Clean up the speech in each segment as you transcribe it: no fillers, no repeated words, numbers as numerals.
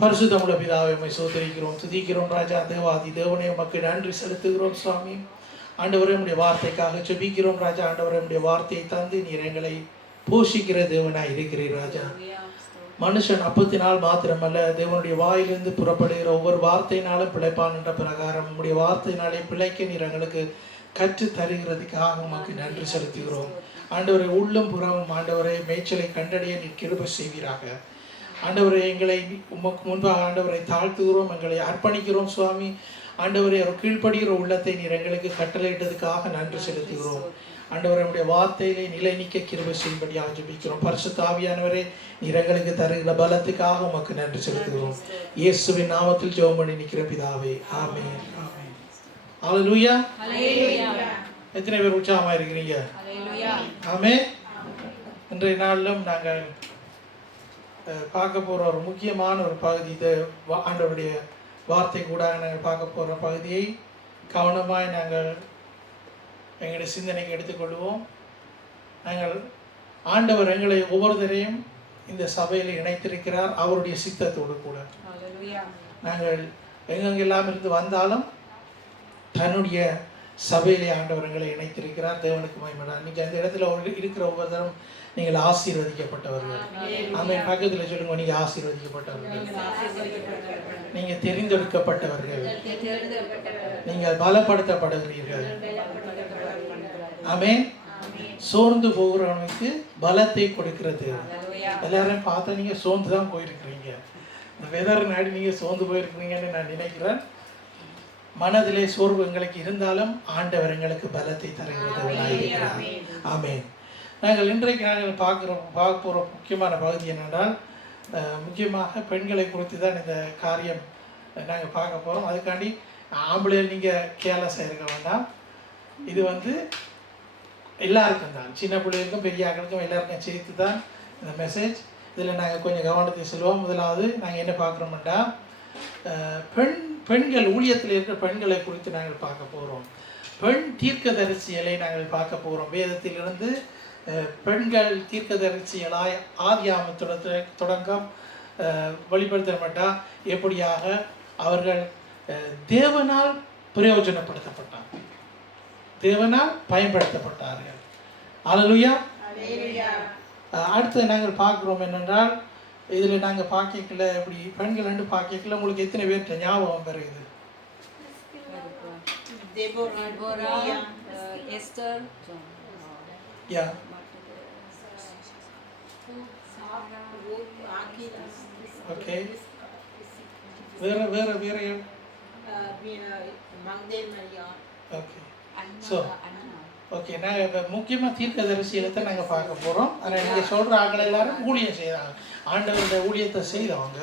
பரிசுத்தமுள்ள பிதாவை உம்மை சோதரிக்கிறோம், துதிக்கிறோம் ராஜா. தேவாதி தேவனே உமக்கு நன்றி செலுத்துகிறோம் சுவாமி. ஆண்டவரே உம்முடைய வார்த்தைக்காக ஜெபிக்கிறோம் ராஜா. ஆண்டவரே உம்முடைய வார்த்தையை தந்து நீர் எங்களை போஷிக்கிற தேவனாய் இருக்கிறீர் ராஜா. மனுஷன் அப்பத்தினால் மாத்திரமல்ல, தேவனுடைய வாயிலிருந்து புறப்படுகிற ஒவ்வொரு வார்த்தையினாலும் பிழைப்பான் என்ற பிரகாரம் உம்முடைய வார்த்தையினாலே பிழைக்க நீர் எங்களுக்கு கற்று தருகிறதுக்காக உமக்கு நன்றி செலுத்துகிறோம். ஆண்டவரை உள்ளும் புறமும் ஆண்டவரை மேய்ச்சலை கண்டடைய நீர் கிருபை செய்வீராக. ஆண்டவரை எங்களை உமக்கு முன்பாக ஆண்டவரை தாழ்த்துகிறோம், எங்களை அர்ப்பணிக்கிறோம் சுவாமி. ஆண்டவரை அவர் கீழ்ப்படுகிற உள்ளத்தை நீர் எங்களுக்கு கட்டளையிட்டதுக்காக நன்றி செலுத்துகிறோம். ஆண்டவரை நம்முடைய வார்த்தையிலே நிலை நிற்க கிருபை செய்யும்படியாக ஜெபிக்கிறோம். பரிசுத்த ஆவியானவரே நீர் எங்களுக்கு தருகிற பலத்துக்காக உமக்கு நன்றி செலுத்துகிறோம். இயேசுவின் நாமத்தில் ஜெபம் பண்ணி நிற்கிற பிதாவே, ஆமென். ஆமென். ஹல்லேலூயா. எத்தனை பேர் உற்சாகமா இருக்கிறீங்க? ஆமென். இன்றைய நாளிலும் நாங்கள் பார்க்க போகிற ஒரு முக்கியமான ஒரு பகுதி, இது ஆண்டவருடைய வார்த்தை கூட நாங்கள் பார்க்க போகிற பகுதியை கவனமாய் நாங்கள் எங்களுடைய சிந்தனைக்கு எடுத்துக்கொள்வோம். நாங்கள் ஆண்டவர் எங்களை ஒவ்வொருத்தரையும் இந்த சபையில் இணைத்திருக்கிறார், அவருடைய சித்தத்தோடு கூட. நாங்கள் எங்கெங்கெல்லாம் இருந்து வந்தாலும் தன்னுடைய சபையிலே ஆண்டவர் எங்களை இணைத்திருக்கிறார். தேவனுக்கு மகிமை. இன்னைக்கு அந்த இடத்துல இருக்கிற ஒவ்வொருத்தரும் நீங்கள் ஆசீர்வதிக்கப்பட்டவர்கள். ஆமென். பக்கத்தில் சொல்லுங்க, நீங்கள் ஆசீர்வதிக்கப்பட்டவர்கள், நீங்கள் தெரிந்தெடுக்கப்பட்டவர்கள், நீங்கள் பலப்படுத்தப்படுகிறீர்கள். ஆமென். சோர்ந்து போகிறவனுக்கு பலத்தை கொடுக்கிறது. எல்லாரையும் பார்த்தா நீங்கள் சோர்ந்து தான் போயிருக்கிறீங்க. இந்த வெதர் நாடி நீங்கள் சோர்ந்து போயிருக்கிறீங்கன்னு நான் நினைக்கிறேன். மனதிலே சோர்வு எங்களுக்கு இருந்தாலும் ஆண்டவர் எங்களுக்கு பலத்தை தருகிறவர்களாயிருக்கிறார். ஆமென். நாங்கள் இன்றைக்கு நாங்கள் பார்க்க போகிற முக்கியமான பகுதி என்னென்றால், முக்கியமாக பெண்களை குறித்து தான் இந்த காரியம் நாங்கள் பார்க்க போகிறோம். அதுக்காண்டி ஆம்பளையில் நீங்கள் கேர்லெஸ்ஸாக இருக்க வேண்டாம். இது எல்லாருக்கும் தான், சின்ன பிள்ளைகளுக்கும் பெரிய ஆட்களுக்கும் எல்லாருக்கும் சேர்த்து தான் இந்த மெசேஜ். இதில் நாங்கள் கொஞ்சம் கவனத்தை சொல்லுவோம். முதலாவது நாங்கள் என்ன பார்க்குறோம்னா, பெண்கள் ஊழியத்தில் இருக்கிற பெண்களை குறித்து நாங்கள் பார்க்க போகிறோம். பெண் தீர்க்கதரிசியலை நாங்கள் பார்க்க போகிறோம். வேதத்திலிருந்து பெண்கள் தீர்க்கதரிசியலாய் ஆதியாகமத்திலிருந்து தொடக்கம் வெளிப்படுத்தப்பட்டால் எப்படியாக அவர்கள் தேவனால் பிரயோஜனப்படுத்தப்பட்டார்கள், தேவனால் பயன்படுத்தப்பட்டார்கள். அல்லேலூயா. அடுத்து நாங்கள் பார்க்குறோம் என்னென்றால், இதில் நாங்கள் பார்க்கல இப்படி பெண்கள் ரெண்டு பார்க்கல உங்களுக்கு எத்தனை பேர்கிட்ட ஞாபகம் வருது? ஓகே, வேற வேற வேற ஓகே. ஸோ ஓகே, நாங்கள் இப்போ முக்கியமாக தீர்க்கதரிசியில தான் நாங்கள் பார்க்க போகிறோம். ஆனால் நீங்கள் சொல்கிற ஆட்கள் எல்லாரும் ஊழியம் செய்கிறாங்க, ஆண்டவருடைய ஊழியத்தை செய்தவங்க.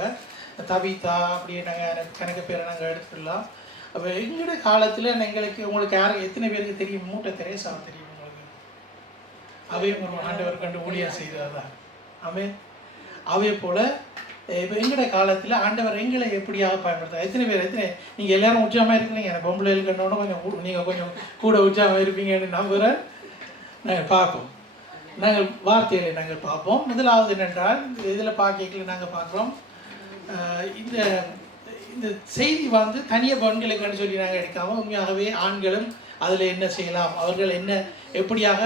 தபிதா அப்படியே நாங்கள் கணக்கு பேரை நாங்கள் எடுத்துக்கலாம். அப்போ எங்களுடைய காலத்தில் உங்களுக்கு யாரும் எத்தனை பேருக்கு தெரியும்? மூட்டை தெரேசா தெரியும் உங்களுக்கு? அவையும் ஒரு ஆண்டவர் கண்டு ஊழியம் செய்ததான். அவை போல் இப்போ எங்களுடைய காலத்தில் ஆண்டவர் எங்களை எப்படியாக பயன்படுத்த எத்தனை நீங்கள் எல்லாரும் உற்சாகமாக இருக்கிறீங்க. எனக்கு பொம்பளைகள் கண்டோன்னு கொஞ்சம் நீங்கள் கொஞ்சம் கூட உற்சாகமாக இருப்பீங்கன்னு நம்புகிறேன். நாங்கள் பார்ப்போம், நாங்கள் வார்த்தைகளை நாங்கள் பார்ப்போம். முதலாவது என்னென்றால், இதில் பார்க்கல நாங்கள் பார்க்குறோம், இந்த இந்த செய்தி தனியாக பெண்களுக்குன்னு சொல்லி நாங்கள் எடுக்காமல் உண்மையாகவே ஆண்களும் அதில் என்ன செய்யலாம், அவர்கள் என்ன எப்படியாக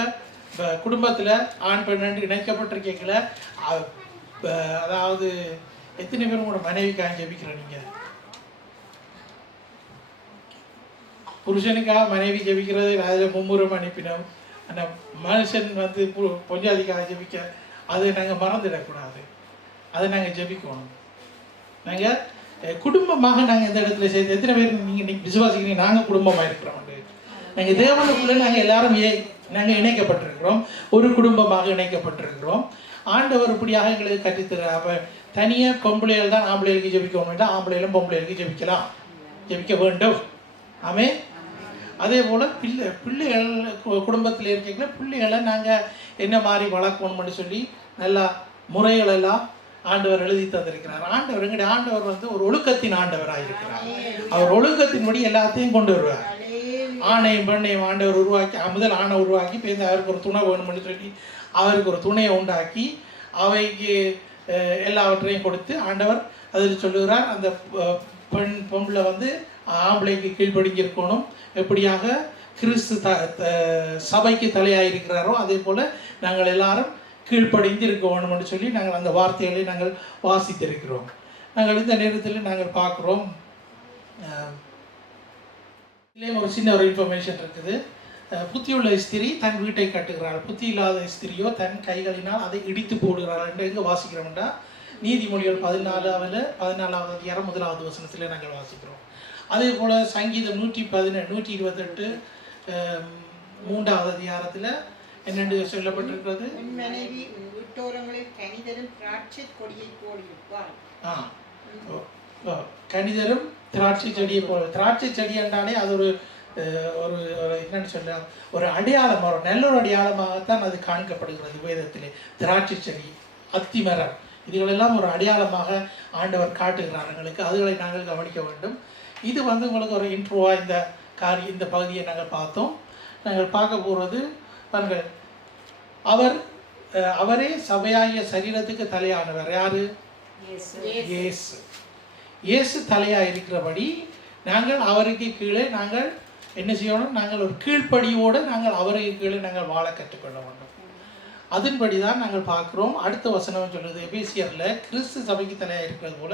குடும்பத்தில் ஆண் பெண் இணைக்கப்பட்டிருக்கீங்கள. அதாவது எத்தனை பேரும் உங்களோட மனைவிக்காக ஜெபிக்கிற? நீங்கள் புருஷனுக்காக மனைவி ஜெபிக்கிறது அதில் மும்முரம் அனுப்பினோம். ஆனால் மனுஷன் பொஞ்சாதிக்காக ஜெபிக்க அதை நாங்கள் மறந்துடக்கூடாது, அதை நாங்கள் ஜெபிக்கணும். நாங்கள் குடும்பமாக நாங்கள் இந்த இடத்துல செய்து எத்தனை பேர் நீங்கள் விசுவாசிக்கிறீங்க? நாங்கள் குடும்பமாக இருக்கிறோம், நாங்கள் தேவனுக்குள்ளே நாங்கள் எல்லாரும் நாங்கள் இணைக்கப்பட்டிருக்கிறோம், ஒரு குடும்பமாக இணைக்கப்பட்டிருக்கிறோம். ஆண்டவர் இப்படியாக எங்களுக்கு கற்றுத்தர. அப்போ தனியாக பொம்பளைகள் தான் ஆம்பளைகளுக்கு ஜெபிக்கணும் வேண்டாம், ஆம்பளைகளும் பொம்பளைகளுக்கு ஜெபிக்கலாம், ஜெபிக்க வேண்டும். ஆமென். அதே போல் பிள்ளைகள் குடும்பத்தில் இருக்கிற பிள்ளைகளை நாங்கள் என்ன மாதிரி வளர்க்கணும்னு சொல்லி நல்லா முறைகளெல்லாம் ஆண்டவர் எழுதி தந்திருக்கிறார். எங்களுடைய ஆண்டவர் ஒரு ஒழுக்கத்தின் ஆண்டவராக இருக்கிறார். அவர் ஒழுக்கத்தின்படி எல்லாத்தையும் கொண்டு வருவார். ஆணையும் பெண்ணையும் ஆண்டவர் உருவாக்கி, முதல் ஆணை உருவாக்கி பேருந்து அவருக்கு ஒரு துணை வேணும்னு சொல்லி அவருக்கு ஒரு துணையை உண்டாக்கி அவைக்கு எல்லாவற்றையும் கொடுத்து ஆண்டவர் அதில் சொல்லுகிறார் அந்த பொம்பளை வந்து ஆம்பளைக்கு கீழ்ப்படிஞ்சு இருக்கணும். எப்படியாக கிறிஸ்து சபைக்கு தலையாக இருக்கிறாரோ அதே போல் நாங்கள் எல்லாரும் கீழ்ப்படிந்து இருக்க வேணும்னு சொல்லி நாங்கள் அந்த வார்த்தைகளை நாங்கள் வாசித்திருக்கிறோம். நாங்கள் இந்த நேரத்தில் நாங்கள் பார்க்குறோம், இதுலேயும் ஒரு சின்ன ஒரு இன்ஃபர்மேஷன் இருக்குது. புத்தியுள்ள ஸ்திரீ தன் வீட்டை கட்டுகிறாள், புத்தி இல்லாத ஸ்திரியோ தன் கைகளினால் அதை இடித்து போடுகிறாள் என்று எங்கே வாசிக்கிறோம்னா நீதிமொழிகள் 14வது அதிகாரம் 1வது வசனத்தில் நாங்கள் வாசிக்கிறோம். அதே போல் சங்கீதம் 128 3வது அதிகாரத்தில் என்னென்று சொல்லப்பட்டிருக்கிறது, கனிதரும் திராட்சை செடியை போல. திராட்சை செடி என்றாலே அது ஒரு ஒரு என்னன்னு சொல்ல ஒரு அடையாளம், ஒரு நல்ல ஒரு அடையாளமாகத்தான் அது காண்பிக்கப்படுகிறது வேதத்திலே. திராட்சை செடி, அத்திமரம், இதுகளெல்லாம் ஒரு அடையாளமாக ஆண்டவர் காட்டுகிறார் எங்களுக்கு. அதுகளை நாங்கள் கவனிக்க வேண்டும். இது வந்து உங்களுக்கு ஒரு இன்ட்ரோவா இந்த பகுதியை நாங்கள் பார்த்தோம். நாங்கள் பார்க்க போகிறது பாருங்கள், அவரே சபையாகிய சரீரத்துக்கு தலையானவர். யாரு? இயேசு. இயேசு தலையாக இருக்கிறபடி நாங்கள் அவருக்கு கீழே நாங்கள் என்ன செய்யணும்? நாங்கள் ஒரு கீழ்ப்படியோடு நாங்கள் அவருக்கு கீழே நாங்கள் வாழ கற்றுக்கொள்ள வேண்டும். அதன்படி தான் நாங்கள் பார்க்குறோம். அடுத்த வசனம் சொல்லுது, எபேசியரில் கிறிஸ்து சபைக்கு தலையாக இருக்கிறது போல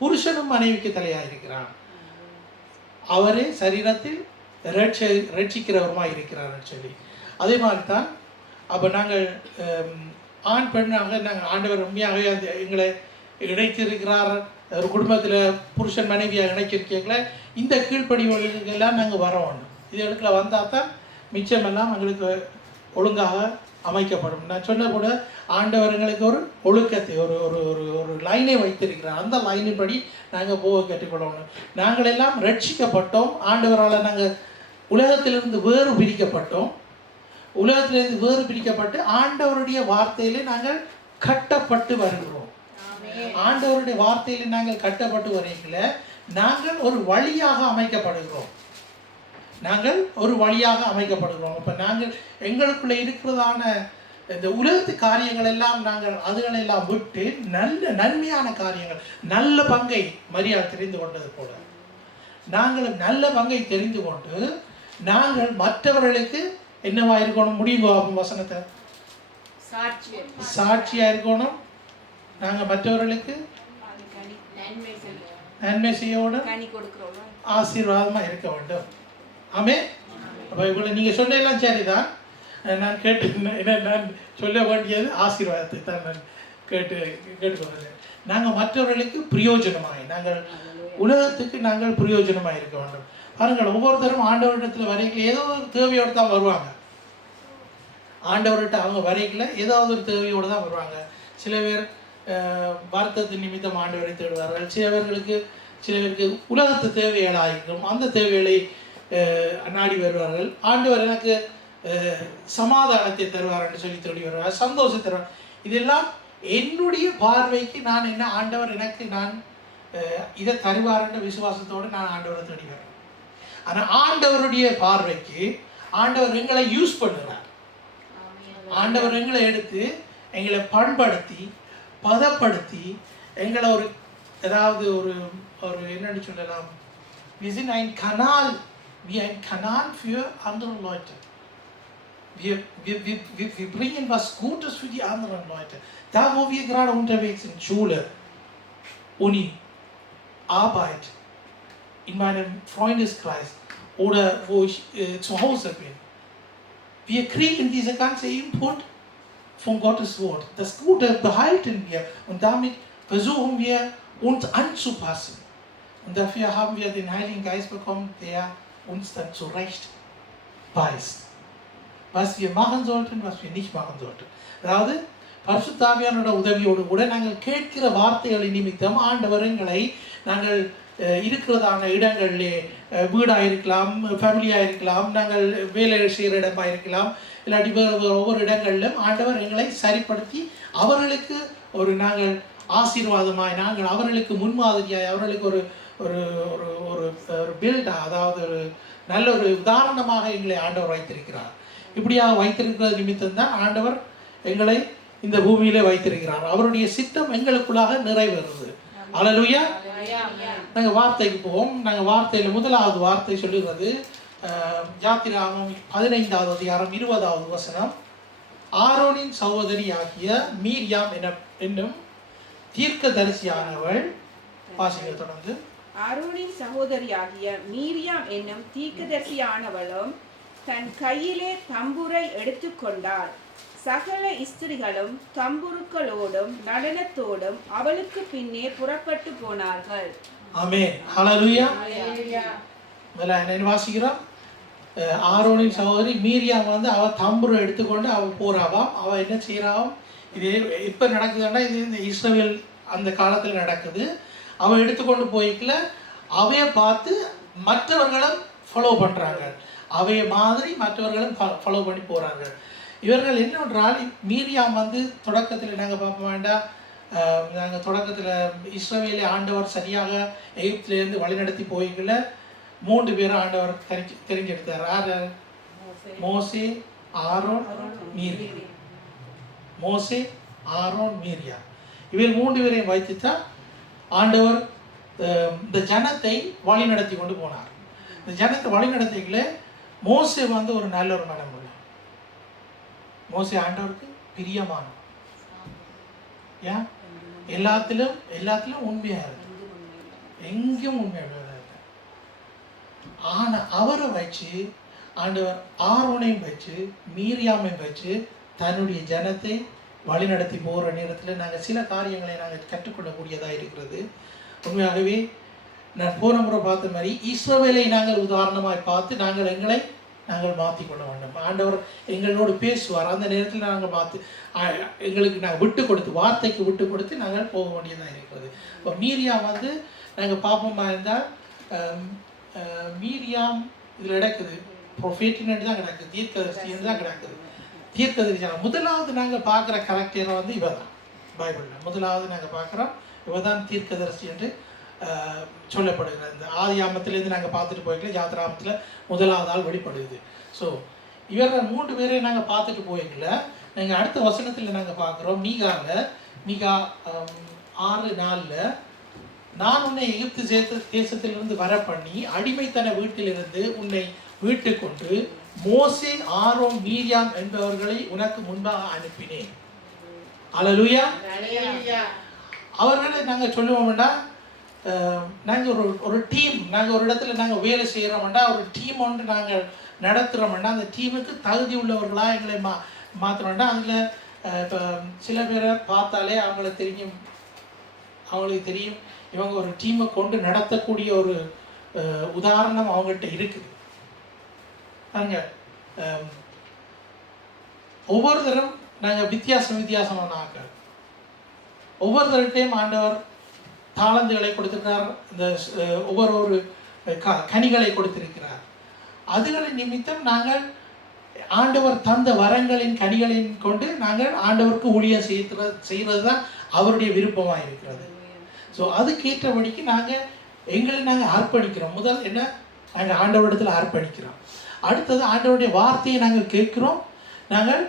புருஷனும் மனைவிக்கு தலையாக இருக்கிறான், அவரே சரீரத்தில் ரட்சிக்கிறவருமாக இருக்கிறார்னு சொல்லி. அதே மாதிரி தான் அப்போ நாங்கள் ஆண் பெண்ணாக நாங்கள் ஆண்டவர் உண்மையாகவே அந்த எங்களை இணைத்திருக்கிறார். ஒரு குடும்பத்தில் புருஷன் மனைவியாக இணைச்சிருக்கீங்களே, இந்த கீழ்ப்படிவுகளுக்கெல்லாம் நாங்கள் வரணும். இது இடத்துல வந்தால் தான் மிச்சமெல்லாம் எங்களுக்கு ஒழுங்காக அமைக்கப்படும். நான் சொன்ன கூட ஆண்டவர் எங்களுக்கு ஒரு ஒழுக்கத்தை ஒரு ஒரு ஒரு ஒரு லைனை வைத்திருக்கிறார். அந்த லைனின்படி நாங்கள் போக கற்றுக்கொள்ளணும். நாங்கள் எல்லாம் ரட்சிக்கப்பட்டோம். ஆண்டவரால் நாங்கள் உலகத்திலிருந்து வேறு பிரிக்கப்பட்டோம். உலகத்திலிருந்து வேறு பிரிக்கப்பட்டு ஆண்டவருடைய வார்த்தையிலே நாங்கள் கட்டப்பட்டு வருகிறோம். ஆண்டவருடைய வார்த்தையில் நாங்கள் கட்டப்பட்டு வரையில நாங்கள் ஒரு வழியாக அமைக்கப்படுகிறோம். அப்போ நாங்கள் எங்களுக்குள்ளே இருக்கிறதான இந்த உலகத்து காரியங்கள் எல்லாம் நாங்கள் அதுகளெல்லாம் விட்டு நல்ல நன்மையான காரியங்கள், நல்ல பங்கை மரியாதை தெரிந்து கொண்டது போல நாங்களும் நல்ல பங்கை தெரிந்து கொண்டு நாங்கள் மற்றவர்களுக்கு என்னவா இருக்கணும்? முடியுங்க வசனத்தை, சாட்சியா இருக்கணும். நாங்கள் மற்றவர்களுக்கு நன்மை செய்யணும், ஆசீர்வாதமாக இருக்க வேண்டும். ஆமே. அப்போ இவ்வளோ நீங்கள் சொன்னெல்லாம் சரிதான். நான் நான் சொல்ல வேண்டியது ஆசீர்வாதத்தை தான் நான் கேட்டுக்கொள்கிறேன். நாங்கள் மற்றவர்களுக்கு பிரயோஜனமாய், நாங்கள் உலகத்துக்கு நாங்கள் பிரயோஜனமாக இருக்க வேண்டும். பாருங்கள், ஒவ்வொருத்தரும் ஆண்டவரிடத்தில் வரைக்கும் ஏதோ ஒரு தேவையோடு தான் வருவாங்க. ஆண்டவர்கிட்ட அவங்க வரைக்கல ஏதாவது ஒரு தேவையோடு தான் வருவாங்க. சில பேர் வார்த்தத்தின் நிமித்தம் ஆண்டவரை தேடுவார்கள். சில பேருக்கு உலகத்து தேவைகளாக இருக்கும். அந்த தேவைகளை நாடி வருவார்கள். ஆண்டவர் எனக்கு சமாதானத்தை தருவார் என்று சொல்லி தேடி வருவார், சந்தோஷத்தை தருவார். இதெல்லாம் என்னுடைய பார்வைக்கு நான் என்ன ஆண்டவர் எனக்கு நான் இதை தருவார் என்ற விசுவாசத்தோடு நான் ஆண்டவரை தேடி வரேன். ஆனால் ஆண்டவருடைய பார்வைக்கு ஆண்டவர் எங்களை யூஸ் பண்ணுறார். ஆண்டவர் எங்களை எடுத்து எங்களை பண்படுத்தி பதப்படுத்தி எங்களை ஒரு ஏதாவது ஒரு ஒரு என்னன்னு சொல்லலாம், wir sind ein Kanal, wie ein Kanal für andere Leute. Wir bringen was Gutes für die anderen Leute. Da, wo wir gerade unterwegs sind, Schule, Uni, Arbeit, in meinem Freundeskreis oder wo ich zu Hause bin. Wir kriegen diese ganze Input von Gottes Wort. Das Gute behalten wir und damit versuchen wir uns anzupassen. Und dafür haben wir den Heiligen Geist bekommen, der uns dann zurecht weist, was wir machen sollten, was wir nicht machen sollten. அதாவது பரிசுத்த ஆவியானவருடைய உதவியோடு கூட நாங்கள் கேட்கிற வார்த்தைகளின் நிமித்தம் ஆண்டவர் எங்களை நாங்கள் இருக்கிறதான இடங்களிலே, வீடாக இருக்கலாம், ஃபேமிலியாக இருக்கலாம், நாங்கள் வேலை செய்கிற இடமாக இருக்கலாம், இல்லாட்டி வேறு ஒவ்வொரு இடங்களிலும் ஆண்டவர் எங்களை சரிப்படுத்தி அவர்களுக்கு ஒரு நாங்கள் ஆசீர்வாதமாய், நாங்கள் அவர்களுக்கு முன்மாதிரியாய், அவர்களுக்கு ஒரு ஒரு ஒரு ஒரு பில்டாக, அதாவது ஒரு நல்ல ஒரு உதாரணமாக எங்களை ஆண்டவர் வைத்திருக்கிறார். இப்படியாக வைத்திருக்கிறது நிமித்தம் தான் ஆண்டவர் எங்களை இந்த பூமியிலே வைத்திருக்கிறார். அவருடைய சித்தம் எங்களுக்குள்ளாக நிறைவேறுது. அல்லேலூயா. நாங்கள் வார்த்தைக்கு போவோம். நாங்கள் வார்த்தையில் முதலாவது வார்த்தை சொல்லுகிறது யாத்திராகமம் 15வது அதிகாரம் 20வது வசனம். ஆரோனின் சகோதரி ஆகிய மீரியாம் என்னும் தீர்க்கதரிசியானவள், வாசிகள் தொடர்ந்து. ஆரோனின் சகோதரியாகிய மீரியாம் என்னும் தீர்க்கதரிசியானவளும் தன் கையிலே தம்புரை எடுத்துக்கொண்டாள். சகல ஸ்திரிகளும் தம்புருக்களோடும் நடனத்தோடும் அவளுக்கு பின்னே புறப்பட்டு போனார்கள். ஆமென். ஹல்லேலூயா. என்ன வாசிக்கிறோம்? ஆரோனின் சகோதரி மீரியாம் வந்து அவள் தம்புரை எடுத்துக்கொண்டு அவள் போறாவாம். அவள் என்ன செய்யறாவும், இது இப்போ நடக்குதுன்னா இது இந்த இஸ்ரவேல் அந்த காலத்தில் நடக்குது. அவள் எடுத்துக்கொண்டு போய்க்கல அவைய பார்த்து மற்றவர்களும் ஃபாலோ பண்ணுறாங்க. அவைய மாதிரி மற்றவர்களும் ஃபாலோ பண்ணி போகிறாங்க. இவர்கள் என்னென்றால், மீரியாம் வந்து தொடக்கத்தில் நாங்கள் பார்க்க வேண்டாம், நாங்கள் தொடக்கத்தில் இஸ்ரவேலை ஆண்டவர் சரியாக எகிப்திலேருந்து வழிநடத்தி போய்க்கல 3 பேரை ஆண்டவர் தெரிஞ்செடுத்தார். யார்? மோசே, ஆரோன், மீரியா. மோசே, ஆரோன், மீரியா. இவர் 3 பேரையும் வைத்துத்தான் ஆண்டவர் இந்த ஜனத்தை வழி நடத்தி கொண்டு போனார். இந்த ஜனத்தை வழி நடத்திக்கல மோசே வந்து ஒரு நல்ல ஒரு மனம் உள்ள மோசே ஆண்டவருக்கு பிரியமான, ஏன் எல்லாத்திலும் உண்மையா இருக்கு, எங்கேயும் உண்மையாக இருக்கு. ஆனா அவரை வச்சு ஆண்டவர் ஆரோனையும் வச்சு மீரியாமையும் வச்சு தன்னுடைய ஜனத்தை வழிநடத்தி போகிற நேரத்தில் நாங்கள் சில காரியங்களை நாங்கள் கற்றுக்கொள்ளக்கூடியதாக இருக்கிறது. உண்மையாகவே நான் போன முறை பார்த்த மாதிரி இஸ்ரவேலை நாங்கள் உதாரணமாய் பார்த்து நாங்கள் மாற்றிக்கொள்ள வேண்டும். ஆண்டவர் எங்களோடு பேசுவார். அந்த நேரத்தில் நாங்கள் எங்களுக்கு நாங்கள் விட்டு கொடுத்து, வார்த்தைக்கு விட்டு கொடுத்து நாங்கள் போக வேண்டியதாக இருக்கிறது. இப்போ மீரியா வந்து நாங்கள் பாப்பமா இருந்தால் மீரியாம் இதில் கிடக்குது, ப்ரொஃபேட்டின்னு தான் கிடக்குது, தீர்க்கதரிசின்னு தான் கிடக்குது. தீர்க்கதரிசி முதலாவது நாங்கள் பார்க்குற கரெக்டரை வந்து இவ தான். பைபிளில் முதலாவது நாங்கள் பார்க்குறோம், இவ தான் தீர்க்கதரிசி என்று சொல்லப்படுகிறது. இந்த ஆதியாமத்திலேருந்து நாங்கள் பார்த்துட்டு போய்க்கல, யாத்திராமத்தில் முதலாவது ஆள் வெளிப்படுது. ஸோ இவர்கள் 3 பேரை நாங்கள் பார்த்துட்டு போய்க்கல. நாங்கள் அடுத்த வசனத்தில் நாங்கள் பார்க்குறோம், மீகா 6:4, நான் உன்னை எகிப்து தேசத்திலிருந்து வர பண்ணி அடிமைத்தன வீட்டிலிருந்து உன்னை வீட்டு கொண்டு மோசே, ஆரோன், மீரியாம் என்பவர்களை உனக்கு முன்பாக அனுப்பினேன். அல்லேலூயா. அவர்களை நாங்கள் சொல்லுவோம்னா, நாங்கள் ஒரு டீம், நாங்கள் ஒரு இடத்துல நாங்கள் வேலை செய்கிறோம்னா, ஒரு டீம் ஒன்று நாங்கள் நடத்துகிறோம்னா, அந்த டீமுக்கு தகுதி உள்ளவர்களாக எங்களை மாற்றுறோம்னா, அதில் இப்போ சில பேரை பார்த்தாலே அவங்களுக்கு தெரியும் இவங்க ஒரு டீமை கொண்டு நடத்தக்கூடிய ஒரு உதாரணம் அவங்கள்ட்ட இருக்குது. பாருங்க, ஒவ்வொருத்தரும் நாங்கள் வித்தியாசமான ஆக்கள். ஒவ்வொருத்தருகிட்டையும் ஆண்டவர் தாளந்துகளை கொடுத்திருக்கிறார், இந்த ஒவ்வொரு கனிகளை கொடுத்திருக்கிறார். அதுகளை நிமித்தம் நாங்கள் ஆண்டவர் தந்த வரங்களின் கனிகளின் கொண்டு நாங்கள் ஆண்டவருக்கு ஊழியம் செய்கிறது தான் அவருடைய விருப்பமாக இருக்கிறது. ஸோ அதுக்கேற்றபடிக்கு எங்களை நாங்கள் அர்ப்பணிக்கிறோம். முதல் என்ன, நாங்கள் ஆண்டவரிடத்தில் அர்ப்பணிக்கிறோம். அடுத்தது ஆண்டவருடைய வார்த்தையை நாங்கள் கேட்கிறோம், நாங்கள்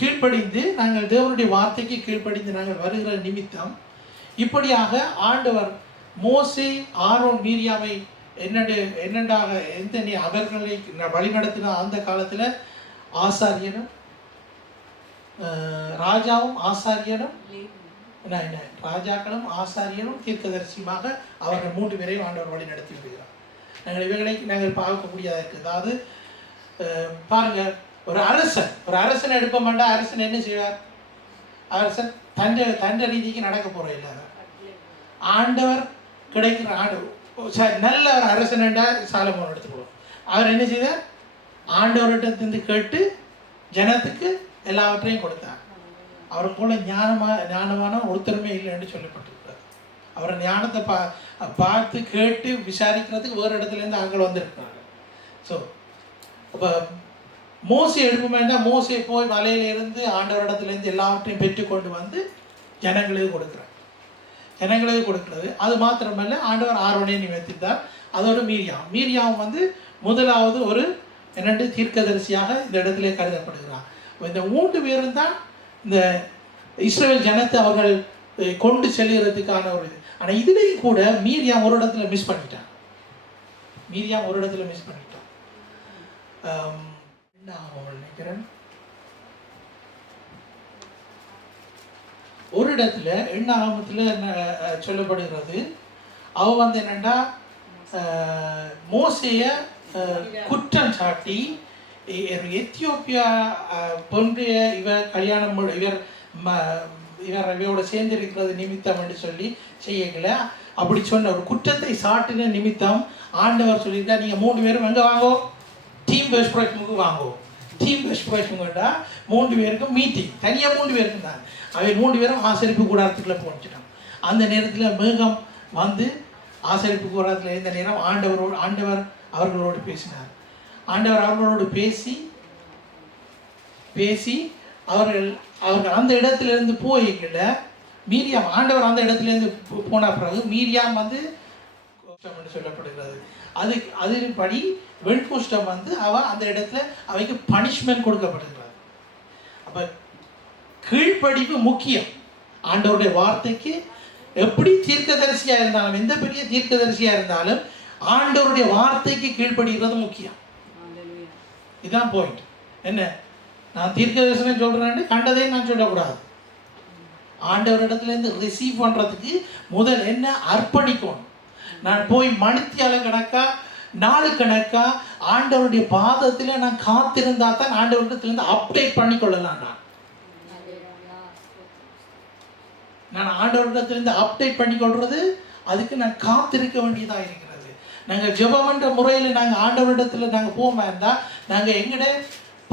கீழ்ப்படிந்து நாங்கள் தேவனுடைய வார்த்தைக்கு கீழ்ப்படிந்து நாங்கள் வருகிற நிமித்தம் இப்படியாக ஆண்டவர் மோசே, ஆரோன், மீரியாவை என்னென்றாக அவர்களை வழிநடத்தின அந்த காலத்தில் ஆசாரியனும் ராஜாக்களும் ஆசாரியனும் தீர்க்கதரிசியுமாக அவர்கள் 3 பேரையும் ஆண்டவர் வழி நடத்தி விடுகிறார். இவைகளை நாங்கள் பார்க்கக்கூடியதாக இருக்குது. அதாவது பாருங்க, ஒரு அரசன் எடுப்ப மாட்டா. அரசன் என்ன செய்வார்? அரசன் தண்ட ரீதிக்கு நடக்க போற இல்லாத ஆண்டவர் கிடைக்கிற நல்ல ஒரு அரசன் சாலமோன் எடுத்துக்கொள்வோம். அவர் என்ன செய்தார்? ஆண்டவர்கிட்ட கேட்டு ஜனத்துக்கு எல்லாவற்றையும் கொடுத்தார். அவரை போல ஞானமான ஒருத்தருமே இல்லைன்னு சொல்லப்பட்டிருக்கிறார். அவரை ஞானத்தை பார்த்து கேட்டு விசாரிக்கிறதுக்கு வேறு இடத்துலேருந்து ஆட்கள் வந்திருக்கிறாங்க. ஸோ அப்போ மோசே எடுப்போம்னா, மோசே போய் மலையிலிருந்து ஆண்டவரிடத்துலேருந்து எல்லாவற்றையும் பெற்றுக்கொண்டு வந்து ஜனங்களுக்கு கொடுக்கிறது. அது மாத்திரமல்ல, ஆண்டவர் ஆரோனை நியமித்தார். அதோடு மீரியாம் வந்து முதலாவது ஒரு தீர்க்கதரிசியாக இந்த இடத்திலே கருதப்படுகிறார். இந்த 3 பேரும் தான் இந்த இஸ்ரவேல் ஜனத்தை அவர்கள் கொண்டு செல்கிறதுக்கான ஒரு இது. ஆனால் இதுலேயும் கூட மீரியாம் ஒரு இடத்துல மிஸ் பண்ணிட்டான். என்ன ஆகும் நினைக்கிறேன், ஒரு இடத்துல என்ன ஆகமத்தில் சொல்லப்படுகிறது, அவ வந்து என்னென்னா மோசைய குற்றம் சாட்டி எத்தியோப்பியா பொன்றிய இவரோட சேர்ந்திருக்கிறது நிமித்தம் என்று சொல்லி செய்யல. அப்படி சொன்ன ஒரு குற்றத்தை சாட்டின நிமித்தம் ஆண்டவர் சொல்லியிருந்தா, நீங்கள் 3 பேரும் எங்கே வாங்கோ, டீம் பெஸ்ட்ராய்க்கு வாங்கோ. டீம் பெஸ்ட்ராய்க்குங்கடா 3 பேருக்கும் மீட்டிங், தனியாக 3 பேருக்கும் தான். அவை 3 பேரும் ஆசரிப்பு கூடாரத்துக்குள்ளே போச்சுட்டான். அந்த நேரத்தில் மேகம் வந்து ஆசரிப்பு கூடாரத்தில் இருந்த நேரம் ஆண்டவர் அவர்களோடு பேசினார். ஆண்டவர் அவர்களோடு பேசி அவர்கள் அந்த இடத்திலிருந்து போய்கிட்ட மீரியாம், ஆண்டவர் அந்த இடத்துலேருந்து போன பிறகு மீரியாம் வந்து என்று சொல்லப்படுகிறது. அதன்படி வெண்குஷ்டம் வந்து அந்த இடத்துல அவைக்கு பனிஷ்மெண்ட் கொடுக்கப்படுகிறது. அப்போ கீழ்ப்படிவு முக்கியம். ஆண்டவருடைய வார்த்தைக்கு எப்படி தீர்க்கதரிசியாக இருந்தாலும், எந்த பெரிய தீர்க்கதரிசியாக இருந்தாலும் ஆண்டவருடைய வார்த்தைக்கு கீழ்ப்படுகிறது முக்கியம். இதுதான் பாயிண்ட். என்ன, நான் தீர்க்கதரிசனம் சொல்கிறேன்னு கண்டதையும் நான் சொல்லக்கூடாது. ஆண்டவரிடத்துலேருந்து ரிசீவ் பண்ணுறதுக்கு முதல் என்ன, அர்ப்பணிக்கணும். நான் போய் மணித்தியால கணக்கா நாலு கணக்கா ஆண்டவருடைய பாதத்தில் நான் காத்திருந்தா தான் ஆண்டவரிடத்துலேருந்து அப்டேட் பண்ணிக்கொள்ளலாம். நான் ஆண்டவரிடத்திலிருந்து அப்டேட் பண்ணிக்கொள்வது, அதுக்கு நான் காத்திருக்க வேண்டியதாக இருக்கிறது. நாங்கள் ஜெபமன்ற முறையில் நாங்கள் ஆண்டவரிடத்தில் நாங்கள் போகாம இருந்தால், நாங்கள் எங்கட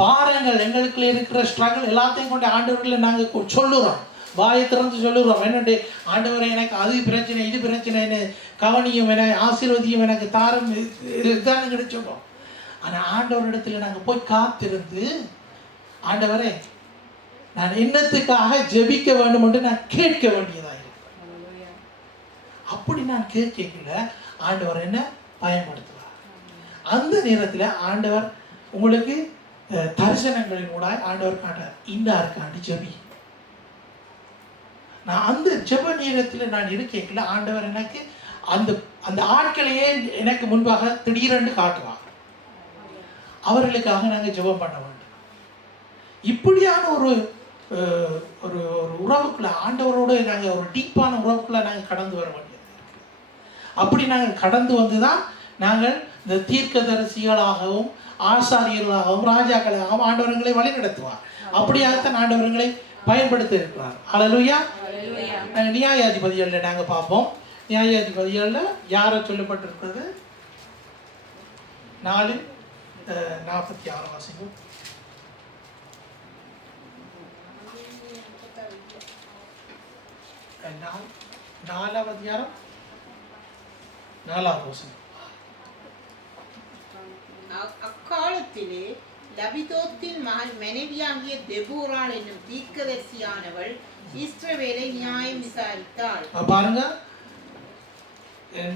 பாரங்கள், எங்களுக்குள்ள இருக்கிற ஸ்ட்ரகிள் எல்லாத்தையும் கொண்டு ஆண்டவரில் நாங்கள் சொல்லுறோம், வாயை திறந்து சொல்லுறோம். என்னுடைய ஆண்டவரை எனக்கு அது பிரச்சனை, இது பிரச்சனை, கவனியும் என ஆசீர்வதியும் எனக்கு தாரம், இதுதான் கிடைச்சோம். ஆனால் ஆண்டவரிடத்தில் நாங்கள் போய் காத்திருந்து, ஆண்டவரே நான் என்னத்துக்காக ஜெபிக்க வேண்டும் என்று நான் கேட்க வேண்டியதாக இருக்கு. அப்படி நான் கேட்கல, ஆண்டவர் என்ன பயன்படுத்துவார். அந்த நேரத்தில் ஆண்டவர் உங்களுக்கு தரிசனங்களின் கூட ஆண்டவர் காட்டார், இந்த இருக்காண்டி ஜெபி. நான் அந்த ஜெப நேரத்தில் நான் இருக்கல, ஆண்டவர் எனக்கு அந்த ஆட்களையே எனக்கு முன்பாக திடீரென்று காட்டுவார். அவர்களுக்காக நாங்கள் ஜெபம் பண்ண வேண்டும். இப்படியான ஒரு ஒரு உறவுக்குள்ள ஆண்டவரோடு நாங்கள் ஒரு டீப்பான உறவுக்குள்ள நாங்கள் கடந்து வர வேண்டியது. அப்படி நாங்கள் கடந்து வந்து தான் நாங்கள் இந்த தீர்க்கதரிசிகளாகவும் ஆசாரியர்களாகவும் ராஜாக்களாகவும் ஆண்டவர்களை வழி நடத்துவார். அப்படியாகத்தான் ஆண்டவர்களை பயன்படுத்த இருக்கிறார். அல்லேலூயா. நியாயாதிபதிகளில் நாங்கள் பார்ப்போம். நியாயாதிபதிகளில் யாரை சொல்லப்பட்டிருக்கிறது, 4:46 வாசிக்கும். 4ஆம் அதிகாரம் 4ஆவது வசனம். அக்காலத்திலே லபிதோத்தின் மகள் மனைவியாகிய தெபோராள் என்னும் தீர்க்கதரிசியானவள் இஸ்ரவேலை நியாயம் விசாரித்தாள். பாருங்க,